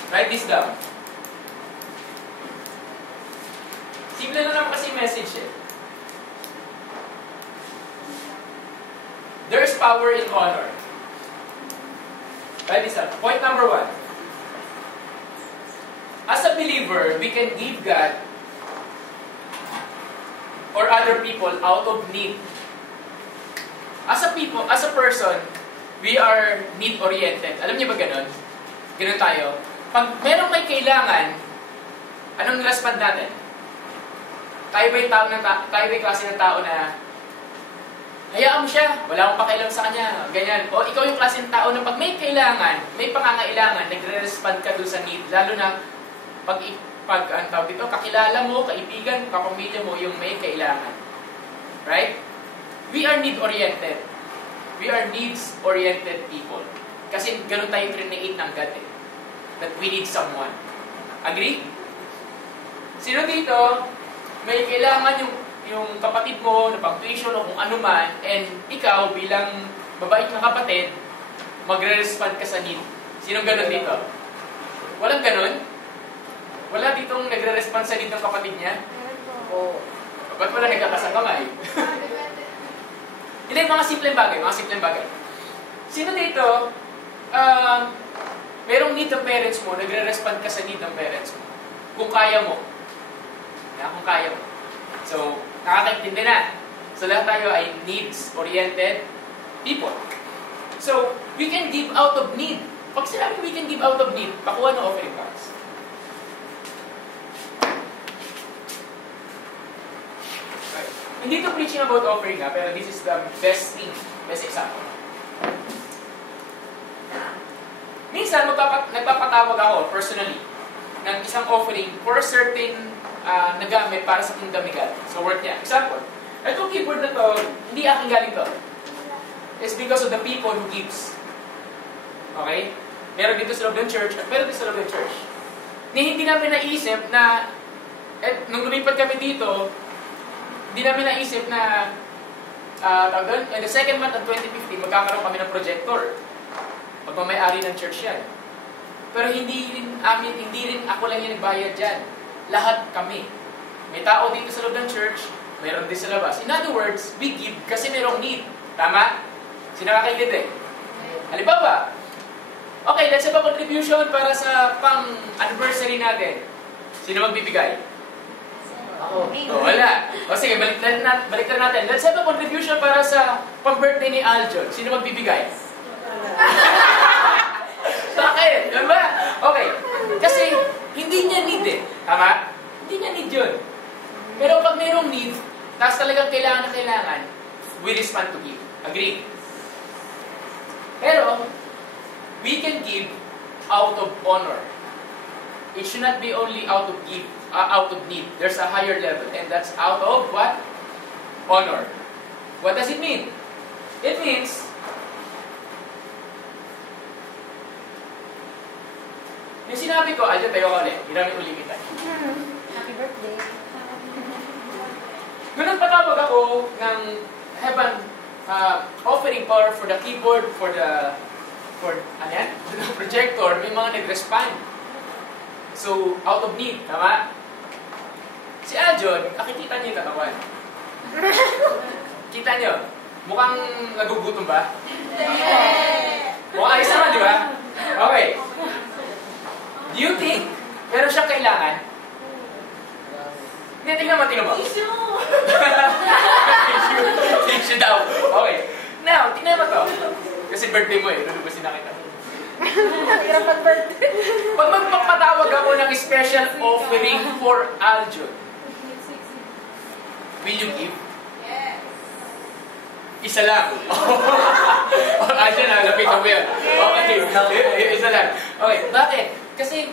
write this down. Simple na naman kasi message eh. There's power in honor. Write this down. Point number 1. As a believer, we can give God or other people out of need. As a person, we are need-oriented. Alam niyo ba ganun? Ganun tayo. Pag merong may kailangan, anong respond natin? Tayo ba yung klase ng tao na hayaan mo siya, wala akong pakialam sa kanya, ganyan. O ikaw yung klase ng tao na pag may kailangan, may pangangailangan, nagre-respond ka doon sa need, lalo na pag ang tawag dito, kakilala mo, kaibigan, kapamilya mo, yung may kailangan. Right? We are need-oriented. We are needs-oriented people. Kasi ganun tayo trinate ng God eh. That we need someone. Agree? Sino dito, may kailangan yung kapatid mo, na pang-tuition o kung ano man, and ikaw bilang babae na kapatid, magre-respond ka sa need. Sinong ganun dito? Walang ganun? Wala ditong nagre-respond sa need ng kapatid niya? Oo. Ba't wala nagkakasang kamay? Hindi, mga simpleng bagay. Sino dito, merong need ng parents mo, nagre-respond ka sa need ng parents mo. Kung kaya mo. Kung kaya mo. So, nakakaintindi na. So, lahat tayo ay needs-oriented people. So, we can give out of need. Pag sinabi we can give out of need, pakuha ng offering box. Hindi to preaching about offering pero this is the best example. Minsan, nagpapatawag ako personally ng isang offering for a certain nagamit para sa kingdom ni God. So, worth niya. Example, itong keyboard na to, hindi aking galing to. It's because of the people who gives. Okay? Meron dito sa loob ng church at meron dito sa loob ng church. Hindi namin naisip na, nung lumipat kami dito, hindi namin naisip na tawag doon, in the second month of 2015, magkakaroon kami ng projector. Magmamayari ng church yan. Pero hindi rin ako lang yung nagbayad dyan. Lahat kami. May tao dito sa loob ng church, mayroon din sa labas. In other words, we give kasi mayroong need. Tama? Sino nakakaigid eh? Halimbawa, okay, let's have a contribution para sa pang-anniversary natin. Sino magbibigay? Ako. Wala. O sige, baliktad natin. Let's have a contribution para sa pang-birthday ni Aljon. Sino magbibigay? Bakit? Diba? Okay. Kasi, hindi niya need eh. Tama? Hindi niya need yun. Pero pag mayroong need, tapos talagang kailangan na kailangan, we respond to give. Agree? Pero, we can give out of honor. It should not be only out of need. There's a higher level, and that's out of what? Honor. What does it mean? It means, yung sinabi ko, Aljon, tayo ka ulit. Hiramit ulit kita. Happy birthday. Ganun patawag ako ng heaven offering power for the keyboard, for the projector, may mga nag-respond. So, out of need, tama? Si Aljon, nakikita niyo yung katawan. Kita niyo? Mukhang nagugutom ba? Mukhang ayos naman, di ba? Okay. Do you think meron siyang kailangan? Hindi, tingnan mo. Tissue daw. Okay. Now, tingnan mo to. Kasi birthday mo eh. Lulubasin na kita. Hirap mag-birthday. Pag magpapatawag ako ng special offering for Aljon, will you give? Yes. Isa lang. Aljon, lapitan mo yan. Okay, isa lang. Okay, bakit? Kasi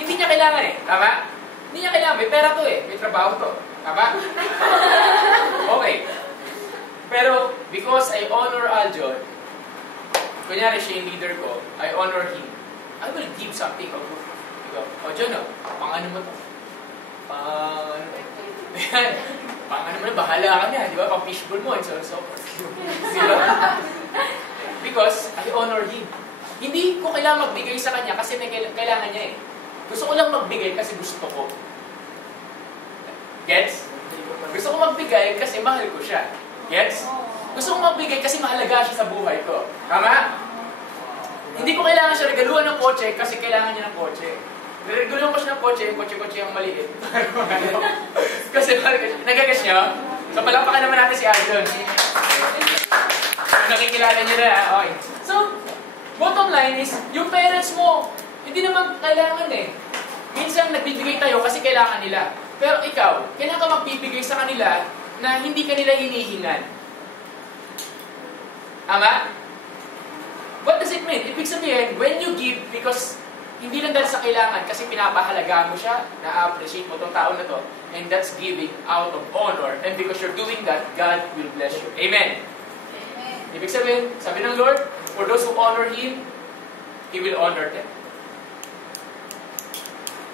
hindi niya kailangan eh. Tama? Hindi niya kailangan. May pera to eh. May trabaho to. Tama? Okay. Pero, because I honor Aljon, kunyari siya yung leader ko, I honor him, I will give something. O, John, pang ano mo to? Pang ano mo na, bahala ka na, di ba? Pang fishbowl mo, and so on and so forth. Because I honor him. Hindi ko kailangan magbigay sa kanya kasi may kailangan niya eh. Gusto ko lang magbigay kasi gusto ko. Gets? Gusto ko magbigay kasi mahal ko siya. Gets? Gusto ko magbigay kasi mahalaga siya sa buhay ko. Tama? Hindi ko kailangan siya regaluhan ng kotse kasi kailangan niya ng kotse. Regaluhan ko siya ng kotse, kotse-kotse yung maliit. Kasi nagagas niyo? So palakpakan naman natin si Aljon. Nakikilala niyo na, okay. So, bottom line is, yung parents mo, hindi naman kailangan eh. Minsan nagbibigay tayo kasi kailangan nila. Pero ikaw, kailangan ka magbibigay sa kanila na hindi kanila hinihingan. Ama? What does it mean? Ibig sabihin, when you give, because hindi lang dahil sa kailangan, kasi pinapahalaga mo siya, na-appreciate mo itong tao na to, and that's giving out of honor. And because you're doing that, God will bless you. Amen? Ibig sabihin, sabi ng Lord, for those who honor Him, He will honor them.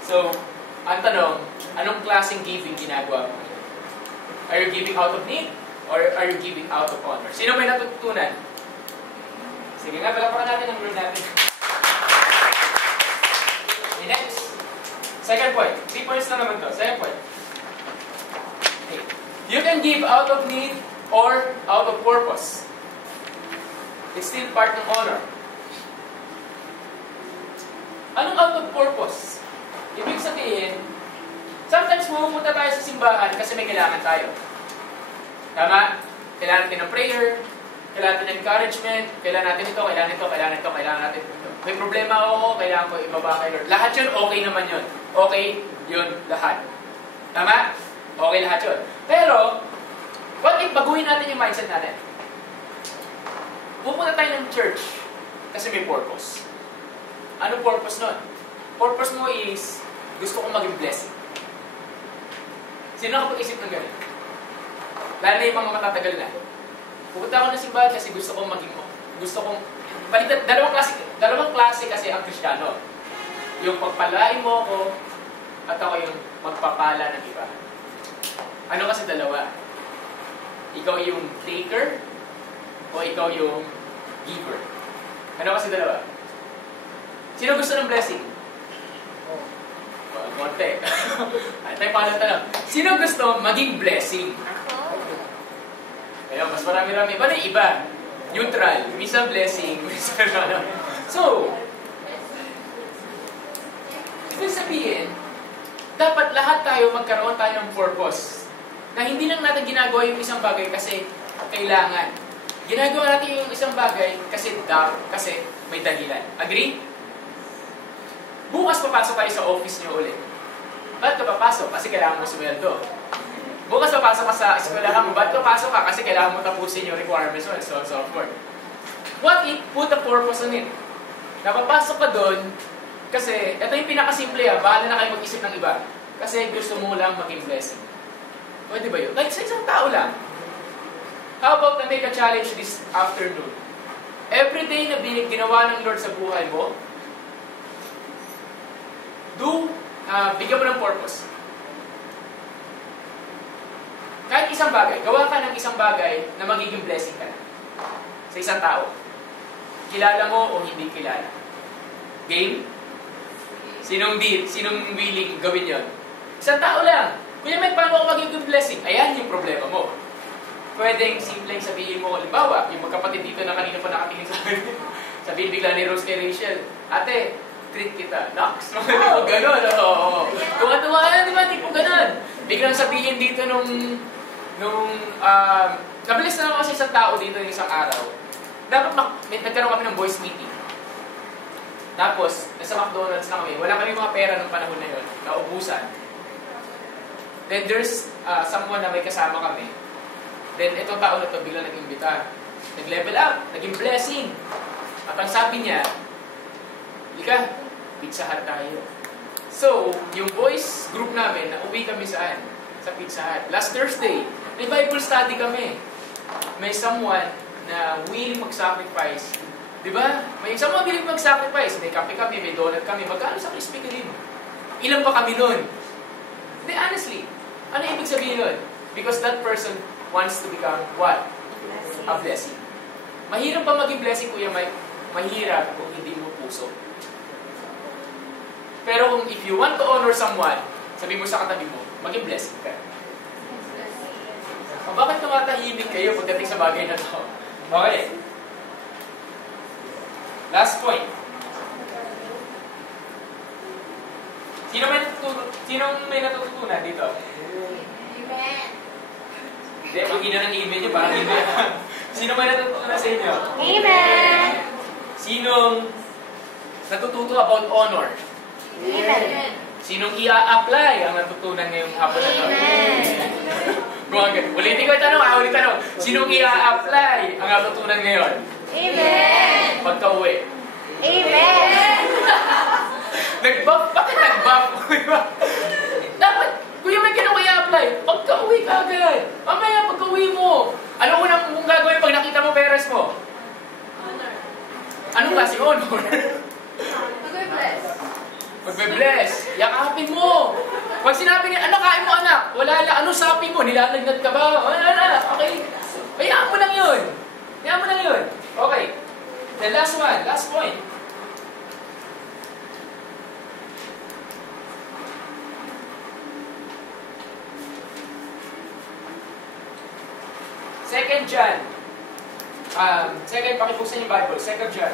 So, ang tanong, anong klaseng giving ginagawa mo? Are you giving out of need? Or are you giving out of honor? Sino may natutunan? Sige nga, palapakan natin ang Lord natin. Okay, next. Second point. 3 points na naman to. Second point. Okay. You can give out of need or out of purpose. It's still part ng honor. Anong out of purpose? Ibig sabihin, sometimes pumupunta tayo sa simbahan kasi may kailangan tayo. Tama? Kailangan natin ng prayer, kailangan natin ng encouragement, kailangan natin ito, kailangan ito, kailangan ito, kailangan natin ito. May problema ako, kailangan ko ibaba kay Lord. Lahat yun, okay naman yun. Okay yun, lahat. Tama? Okay lahat yun. Pero, what if baguhin natin yung mindset natin? Pupunta tayo ng church kasi may purpose. Anong purpose nun? Purpose mo is, gusto kong maging blessing. Sino nakapag-isip ng ganun? Lalo na yung mga matatagal na. Pupunta ako ng simbahan kasi gusto kong dalawang klase kasi ang Kristiyano. Yung pagpalain mo ako at ako yung magpapala ng iba. Ano kasi dalawa? Ikaw yung taker o ikaw yung giver? Ano kasi dalawa? Sino gusto ng blessing? Konti. Ay, tayo paano tanong. Sino gusto maging blessing? Kaya mas marami-rami. Paano yung iba? Neutral. Minsan blessing. Minsan ano. So, ibig sabihin, dapat lahat tayo magkaroon tayo ng purpose. Na hindi lang natin ginagawa yung isang bagay kasi kailangan. Ginagawa natin yung isang bagay kasi may dahilan. Agree? Bukas papasok kayo sa office niyo ulit. Ba't ka papasok? Kasi kailangan mo sumweldo. Bukas papasok ka sa eskwelahan mo. Ba't papasok ka? Kasi kailangan mo tapusin yung requirements mo and so on and so forth. What if put a purpose on it? Napapasok ka doon kasi ito yung pinakasimple bahala na kayo mag-isip ng iba. Kasi gusto mo lang maging blessing. Pwede ba yun? Like sa isang tao lang. How about na make a challenge this afternoon? Every day na ginawa ng Lord sa buhay mo, bigyan mo ng purpose. Kahit isang bagay, gawa ka ng isang bagay na magiging blessing ka sa isang tao. Kilala mo o hindi kilala. Game? Sinong willing gawin yon? Isang tao lang. Kuya Mike, paano ako magiging blessing? Ayan yung problema mo. Pwedeng simpleng sabihin mo, halimbawa, yung magkapatid dito na kanina pa nakatingin sa akin. Sabihin bigla ni Rose kay Rachel, ate, treat kita. Nox. O gano'n. Tuwa-tuwa ka na, di ba? Tipo gano'n. Biglang sabihin dito nabilis na lang kasi sa tao dito ng isang araw. Dapat nagkaroon kami ng voice meeting. Tapos, nasa McDonald's na kami. Wala kami mga pera nung panahon na yun. Naubusan. Then there's someone na may kasama kami. Then itong tao na ito biglang nag-imbita. Nag-level up. Naging blessing. At ang sabi niya, Lika, Pizza Hut tayo. So, yung boys group namin, nauwi kami saan? Sa Pizza Hut. Last Thursday, may Bible study kami. May someone na willing mag-sacrifice. Diba? May someone willing mag-sacrifice. May kape kami, may donut kami. Magkano sa Krispy Kreme? Ilan pa kami nun? Hindi, honestly. Ano ibig sabihin nun? Because that person wants to become what? A blessing. Mahirap pa maging blessing, Kuya Mike? Mahirap kung hindi mo puso. Pero kung if you want to honor someone, sabi mo sa katabi mo, maging blessing ka. O bakit tumatahimik kayo pagdating sa bagay na to? Okay. Last point. Sinong may natututunan dito? Amen. Hindi, mag-ina ng email nyo, parang hindi. Sino may natutunan sa inyo? Amen. Sinong natututo about honor? Amen. Sinong i-apply ang natutunan ngayong hapon na to? Amen. Ulitin ko yung tanong, ulit tanong. Sinong i-apply ang natutunan ngayon? Amen. Pagka-uwi. Amen. Nag-buff? Bakit nag-buff? Dapat, kuya may ginawa i-apply. Pagka-uwi ka agad. Mamaya, pagka-uwi mo. Ano unang mong gagawin pag nakita mo peres mo? Honor. Anong klaseng honor? Mag-bless. Magbe-bless. Yakapin mo. Pag sinabi niya, anak, kain mo anak. Wala lang. Anong sapi mo? Nilalagnat ka ba? Wala na. Okay. Hayaan mo lang yun. Hayaan mo lang yun. Okay. The last one. Last point. Second John. Second, pakibuksan yung Bible. Second John.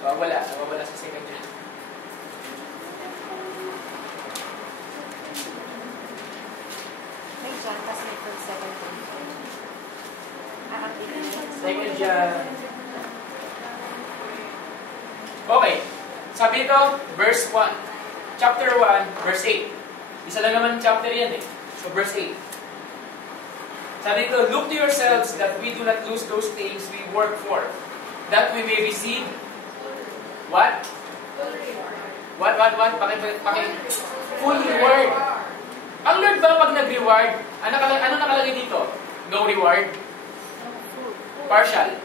Nawawala sa second John. May John, kasi may first, second, Second John. Okay. Sabi ito, verse 1. Chapter 1, verse 8. Isa lang naman chapter yan eh. So verse 8. Sabi ito, look to yourselves that we do not lose those things we work for, that we may receive what? What? Full reward. Ang Lord ba pag nag-reward, ano nakalagay dito? No reward? Partial?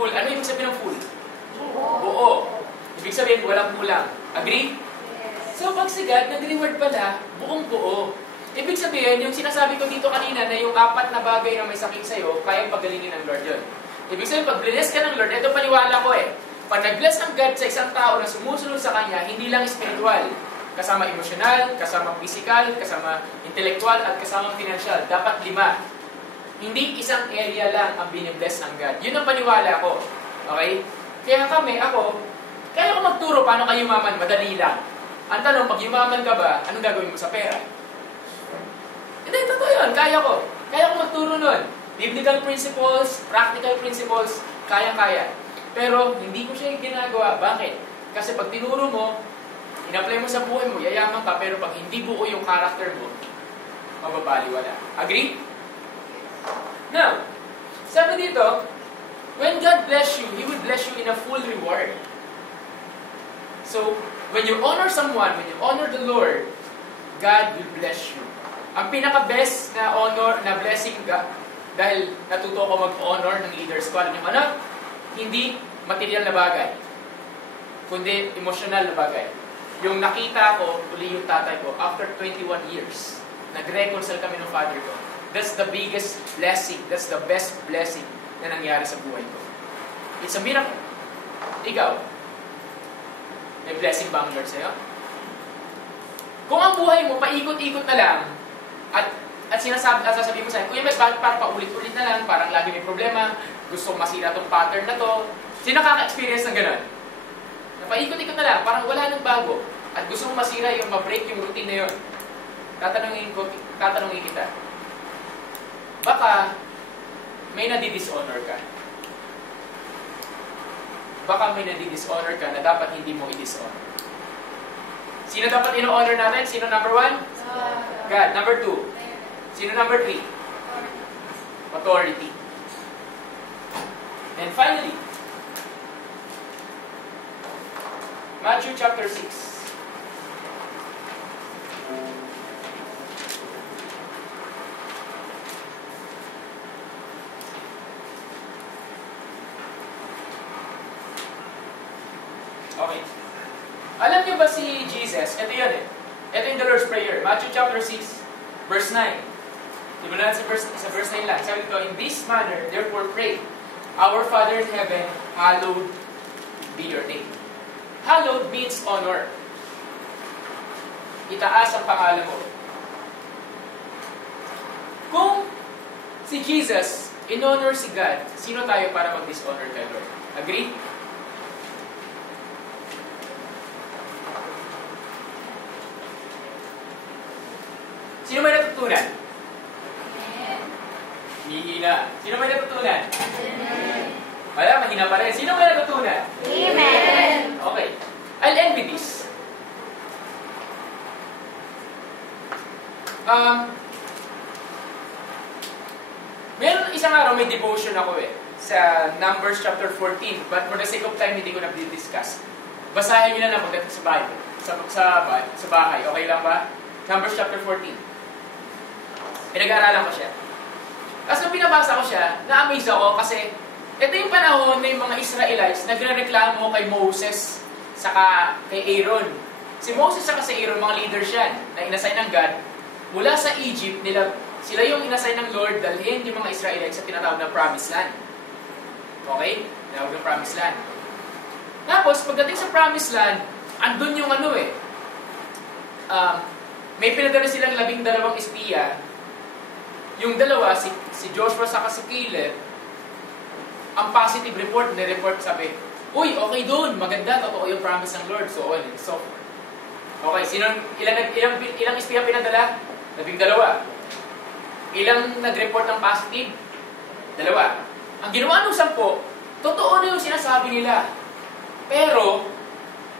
Full. Ano ibig sabihin ng full? Buo. Ibig sabihin, walang kulang. Agree? So, pag si God, nag-reward pala, buong buo. Ibig sabihin, yung sinasabi ko dito kanina na yung 4 na bagay na may sakit sa'yo, kayang pagalingin ng Lord yun. Ibig sabihin, pag bless ka ng Lord, ito paniwala ko eh. Pag nag-bless ng God sa isang tao na sumusunod sa Kanya, hindi lang spiritual. Kasama emosyonal, kasama physical, kasama intellectual, at kasama financial. Dapat 5. Hindi isang area lang ang binibless ng God. Yun ang paniwala ko. Okay? Kaya kaya ko magturo paano ka yumaman, madali lang. Ang tanong, pag yumaman ka ba, anong gagawin mo sa pera? Hindi, totoo yun. Kaya ko magturo nun. Biblical principles, practical principles, kaya-kaya. Pero hindi ko siya ginagawa. Bakit? Kasi pag tinuro mo, in-apply mo sa buhay mo, yayaman ka, pero pag hindi buo yung character mo, mababaliwala. Agree? Now, sabi dito, when God bless you, He will bless you in a full reward. So, when you honor someone, when you honor the Lord, God will bless you. Ang pinaka-best na honor, na blessing, dahil natuto ko mag-honor ng leaders ko, alam niyo ano? Hindi material na bagay, kundi emotional na bagay. Yung nakita ko, uli yung tatay ko, after 21 years, nag-reconcile kami ng father ko. That's the biggest blessing, that's the best blessing na nangyari sa buhay ko. It's a miracle. Ikaw, may blessing ba ang Lord sa'yo? Kung ang buhay mo, paikot-ikot na lang, at sasabihin mo sa'yo, Kuya Meg, bakit parang paulit-ulit na lang, parang lagi may problema, gusto masira tong pattern na to. Sino nakaka-experience ng gano'n? Na paikot-ikot na lang, parang wala nang bago, at gusto mo masira yung ma-break yung routine na yun. Tatanungin kita, baka may nadi-dishonor ka. Baka may nadi-dishonor ka na dapat hindi mo i-dishonor. Sino dapat ino-honor natin? Sino number 1? God. Number 2? Sino number 3? Authority. And finally, Matthew chapter 6. Okay. Alam niyo ba si Jesus? Ito yun eh. Ito yung the Lord's Prayer. Matthew chapter 6, verse 9. Diba na sa verse 9 lang. Sabi ko, in this manner, therefore pray, Our Father in heaven, hallowed be your name. Hallowed means honor. Itaas ang pangalan mo. Kung si Jesus, in-honor si God, sino tayo para mag-dishonor kay Lord? Agree? Sino may natutunan? Hihina. Sino may natutunan? Wala, mahina pa rin. Sino may natutunan? Amen. Okay. I'll end with this. Meron isang araw may devotion ako sa Numbers chapter 14, but for the sake of time, hindi ko na-discuss. Basahin nyo na lang pagdating sa Bible. Sa bahay. Okay lang ba? Numbers chapter 14. Pinag-aaralan ko siya. Tapos nung pinabasa ko siya, na-amaze ako kasi ito yung panahon na yung mga Israelites nagre-reklamo kay Moses saka kay Aaron. Si Moses saka si Aaron, mga leaders yan na inassign ng God. Mula sa Egypt, sila yung inassign ng Lord dalhin yung mga Israelites sa tinatawag na Promised Land. Okay? Tinatawag na Promised Land. Tapos, pagdating sa Promised Land, andun yung may pinadala silang 12 espiya. Yung dalawa, si Joshua saka si Caleb, ang positive report, sabi, uy, okay doon, maganda, totoo yung promise ng Lord, so on and so forth. Okay, ilang espiya pinadala? 12. Ilang nag-report ng positive? 2. Ang ginawa ng 10, totoo na yung sinasabi nila. Pero,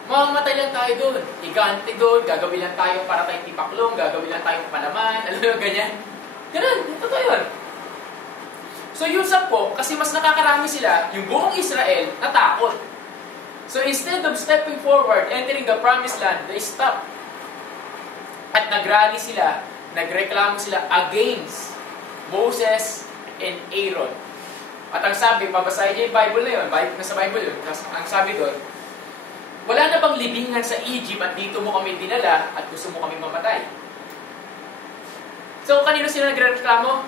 mamamatay lang tayo doon. Igante doon, gagawin lang tayo para tayong tipaklong, gagawin lang tayong palaman, alam mo ganyan. Ganun, totoo yun. So yung 10, kasi mas nakakarami sila, yung buong Israel, natakot. So instead of stepping forward, entering the promised land, they stopped. At nagrally sila, nagreklamo sila against Moses and Aaron. At ang sabi, pabasahin niyo yung Bible na yun, nasa Bible yun, ang sabi doon, wala na bang libingan sa Egypt at dito mo kami dinala at gusto mo kami mamatay? So, kanino sila nagreklamo?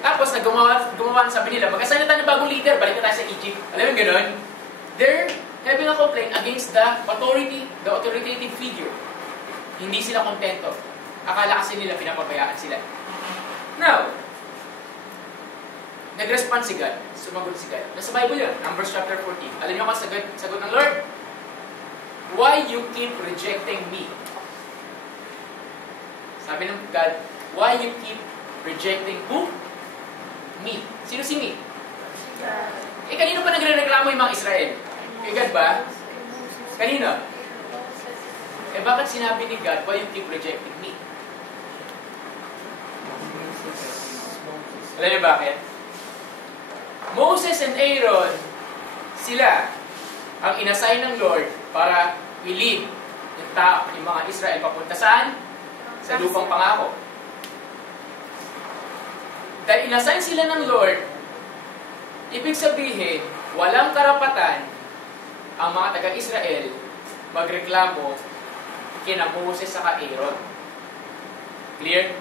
Tapos, gumawa sabi nila, mag-assign na tayo ng bagong leader, balik na tayo sa Egypt. Alam mo gano'n? They're having a complaint against the authoritative figure. Hindi sila kontento. Akala kasi nila pinapabayaan sila. Now, nag-respond si God. Sumagot si God. Nasa Bible yun, Numbers chapter 14. Alam niyo kung sagot ng Lord? Why you keep rejecting me? Sabi ng God, why you keep rejecting who? Me. Sino si me? Kanino pa nagre-reklamo yung mga Israel? Kay God ba? Kanino? Bakit sinabi ni God, why you keep rejecting me? Alam niyo bakit? Moses and Aaron, sila ang inassign ng Lord para i-lead yung mga Israel papunta saan? Sa lupang pangako. Dahil inassign sila ng Lord, ibig sabihin, walang karapatan ang mga taga-Israel magreklamo kina Moses sa Aaron. Clear?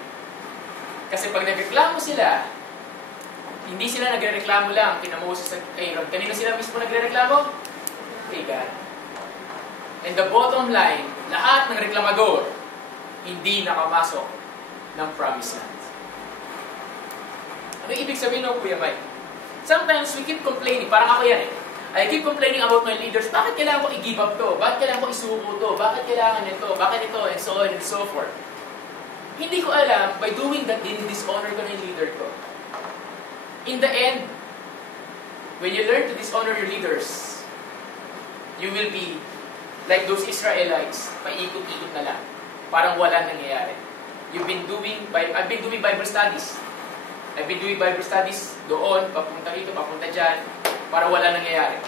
Kasi pag nagreklamo sila, hindi sila nagreklamo lang kina Moses at Aaron. Kanino sila mismo nagreklamo? Kay God. And the bottom line, lahat ng reklamador, hindi nakamasok ng promised land. Ano ibig sabihin ng Kuya Mike? Sometimes we keep complaining, parang ako yan eh. I keep complaining about my leaders. Bakit kailangan ko i-give up to? Bakit kailangan ko isuko to? Bakit kailangan nito? Bakit ito? And so on and so forth. Hindi ko alam, by doing that, din-dishonor ko na yung leader ko. In the end, when you learn to dishonor your leaders, you will be like those Israelites, paikot-ikot na lang. Parang wala nangyayari. I've been doing Bible studies. I've been doing Bible studies doon, papunta rito, papunta dyan, para wala nangyayari.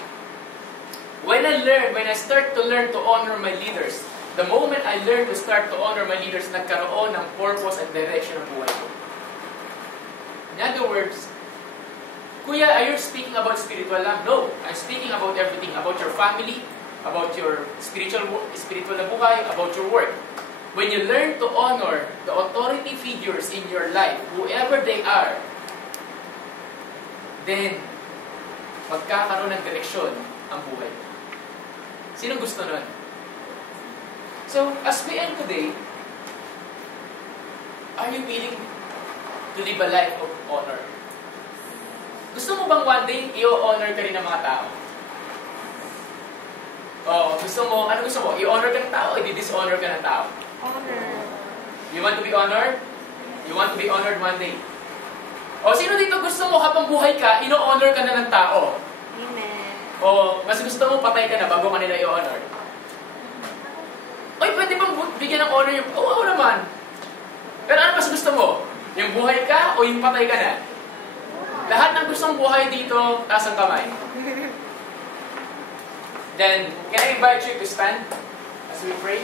When I start to learn to honor my leaders, the moment I learn to start to honor my leaders, nagkaroon ng purpose at direction ng buhay ko. In other words, Kuya, are you speaking about spiritual lang? No. I'm speaking about everything. About your family, about your spiritual na buhay, about your work. When you learn to honor the authority figures in your life, whoever they are, then magkakaroon ng direksyon ang buhay. Sinong gusto nun? So, as we end today, are you willing to live a life of honor? Gusto mo bang one day, i-honor ka rin ng mga tao? Ano gusto mo? I-honor ka ng tao o i-dishonor ka ng tao? Honor. You want to be honored? You want to be honored one day? O sino dito gusto mo habang buhay ka, ino-honor ka na ng tao? Amen. O mas gusto mo patay ka na bago ka nila i-honor? Oy, pwede bang bigyan ng honor yung... Oo naman. Pero ano mas gusto mo? Yung buhay ka o yung patay ka na? Lahat ng gustong buhay dito, taas ang kamay. Then, can I invite you to stand as we pray?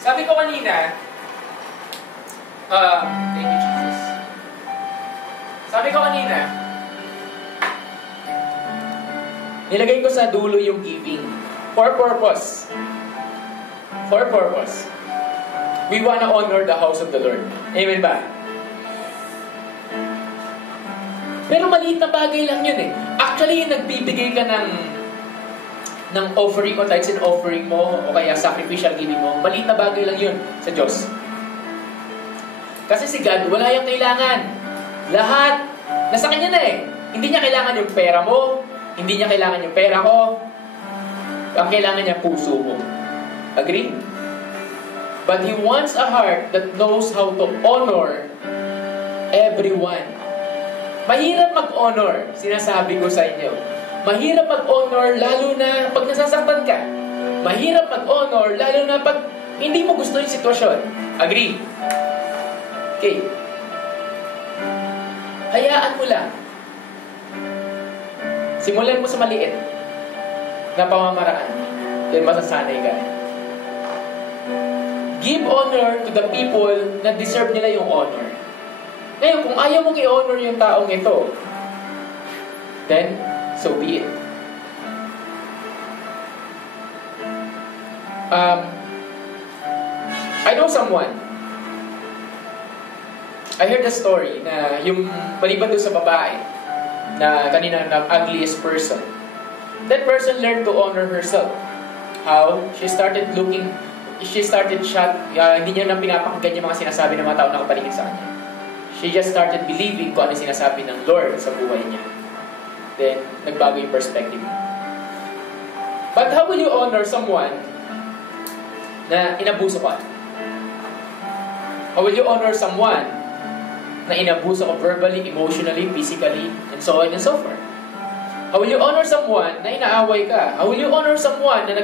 Sabi ko kanina, thank you, Jesus. Sabi ko kanina, nilagay ko sa dulo yung giving. For purpose. For purpose. We wanna honor the house of the Lord. Amen ba? Pero maliit na bagay lang yun eh. Actually, nagbibigay ka ng offering o tithes and offering mo o kaya sacrificial giving mo, maliit na bagay lang yun sa Diyos. Kasi si God, wala yung kailangan. Lahat, nasa Kanya na eh. Hindi niya kailangan yung pera mo, hindi niya kailangan yung pera ko, ang kailangan niya puso mo. Agree? But He wants a heart that knows how to honor everyone. Mahirap mag-honor, sinasabi ko sa inyo. Mahirap mag-honor lalo na pag nasasaktan ka. Mahirap mag-honor lalo na pag hindi mo gusto yung sitwasyon. Agree? Okay. Hayaan mo lang. Simulan mo sa maliit na pamamaraan. Then masasanay ka. Give honor to the people na deserve nila yung honor. Ngayon, kung ayaw mong i-honor yung taong ito, then, so be it. I know someone. I heard a story na yung maliban doon sa babae na kanina na ugliest person. That person learned to honor herself. How? She started hindi niya nang pinapakinggan yung mga sinasabi ng mga tao na kapaligid sa kanya. She just started believing kung ano sinasabi ng Lord sa buhay niya. Then, nagbago yung perspective. But how will you honor someone na inabuso ka? How will you honor someone na inabuso ka verbally, emotionally, physically, and so on and so forth? How will you honor someone na inaaway ka? How will you honor someone na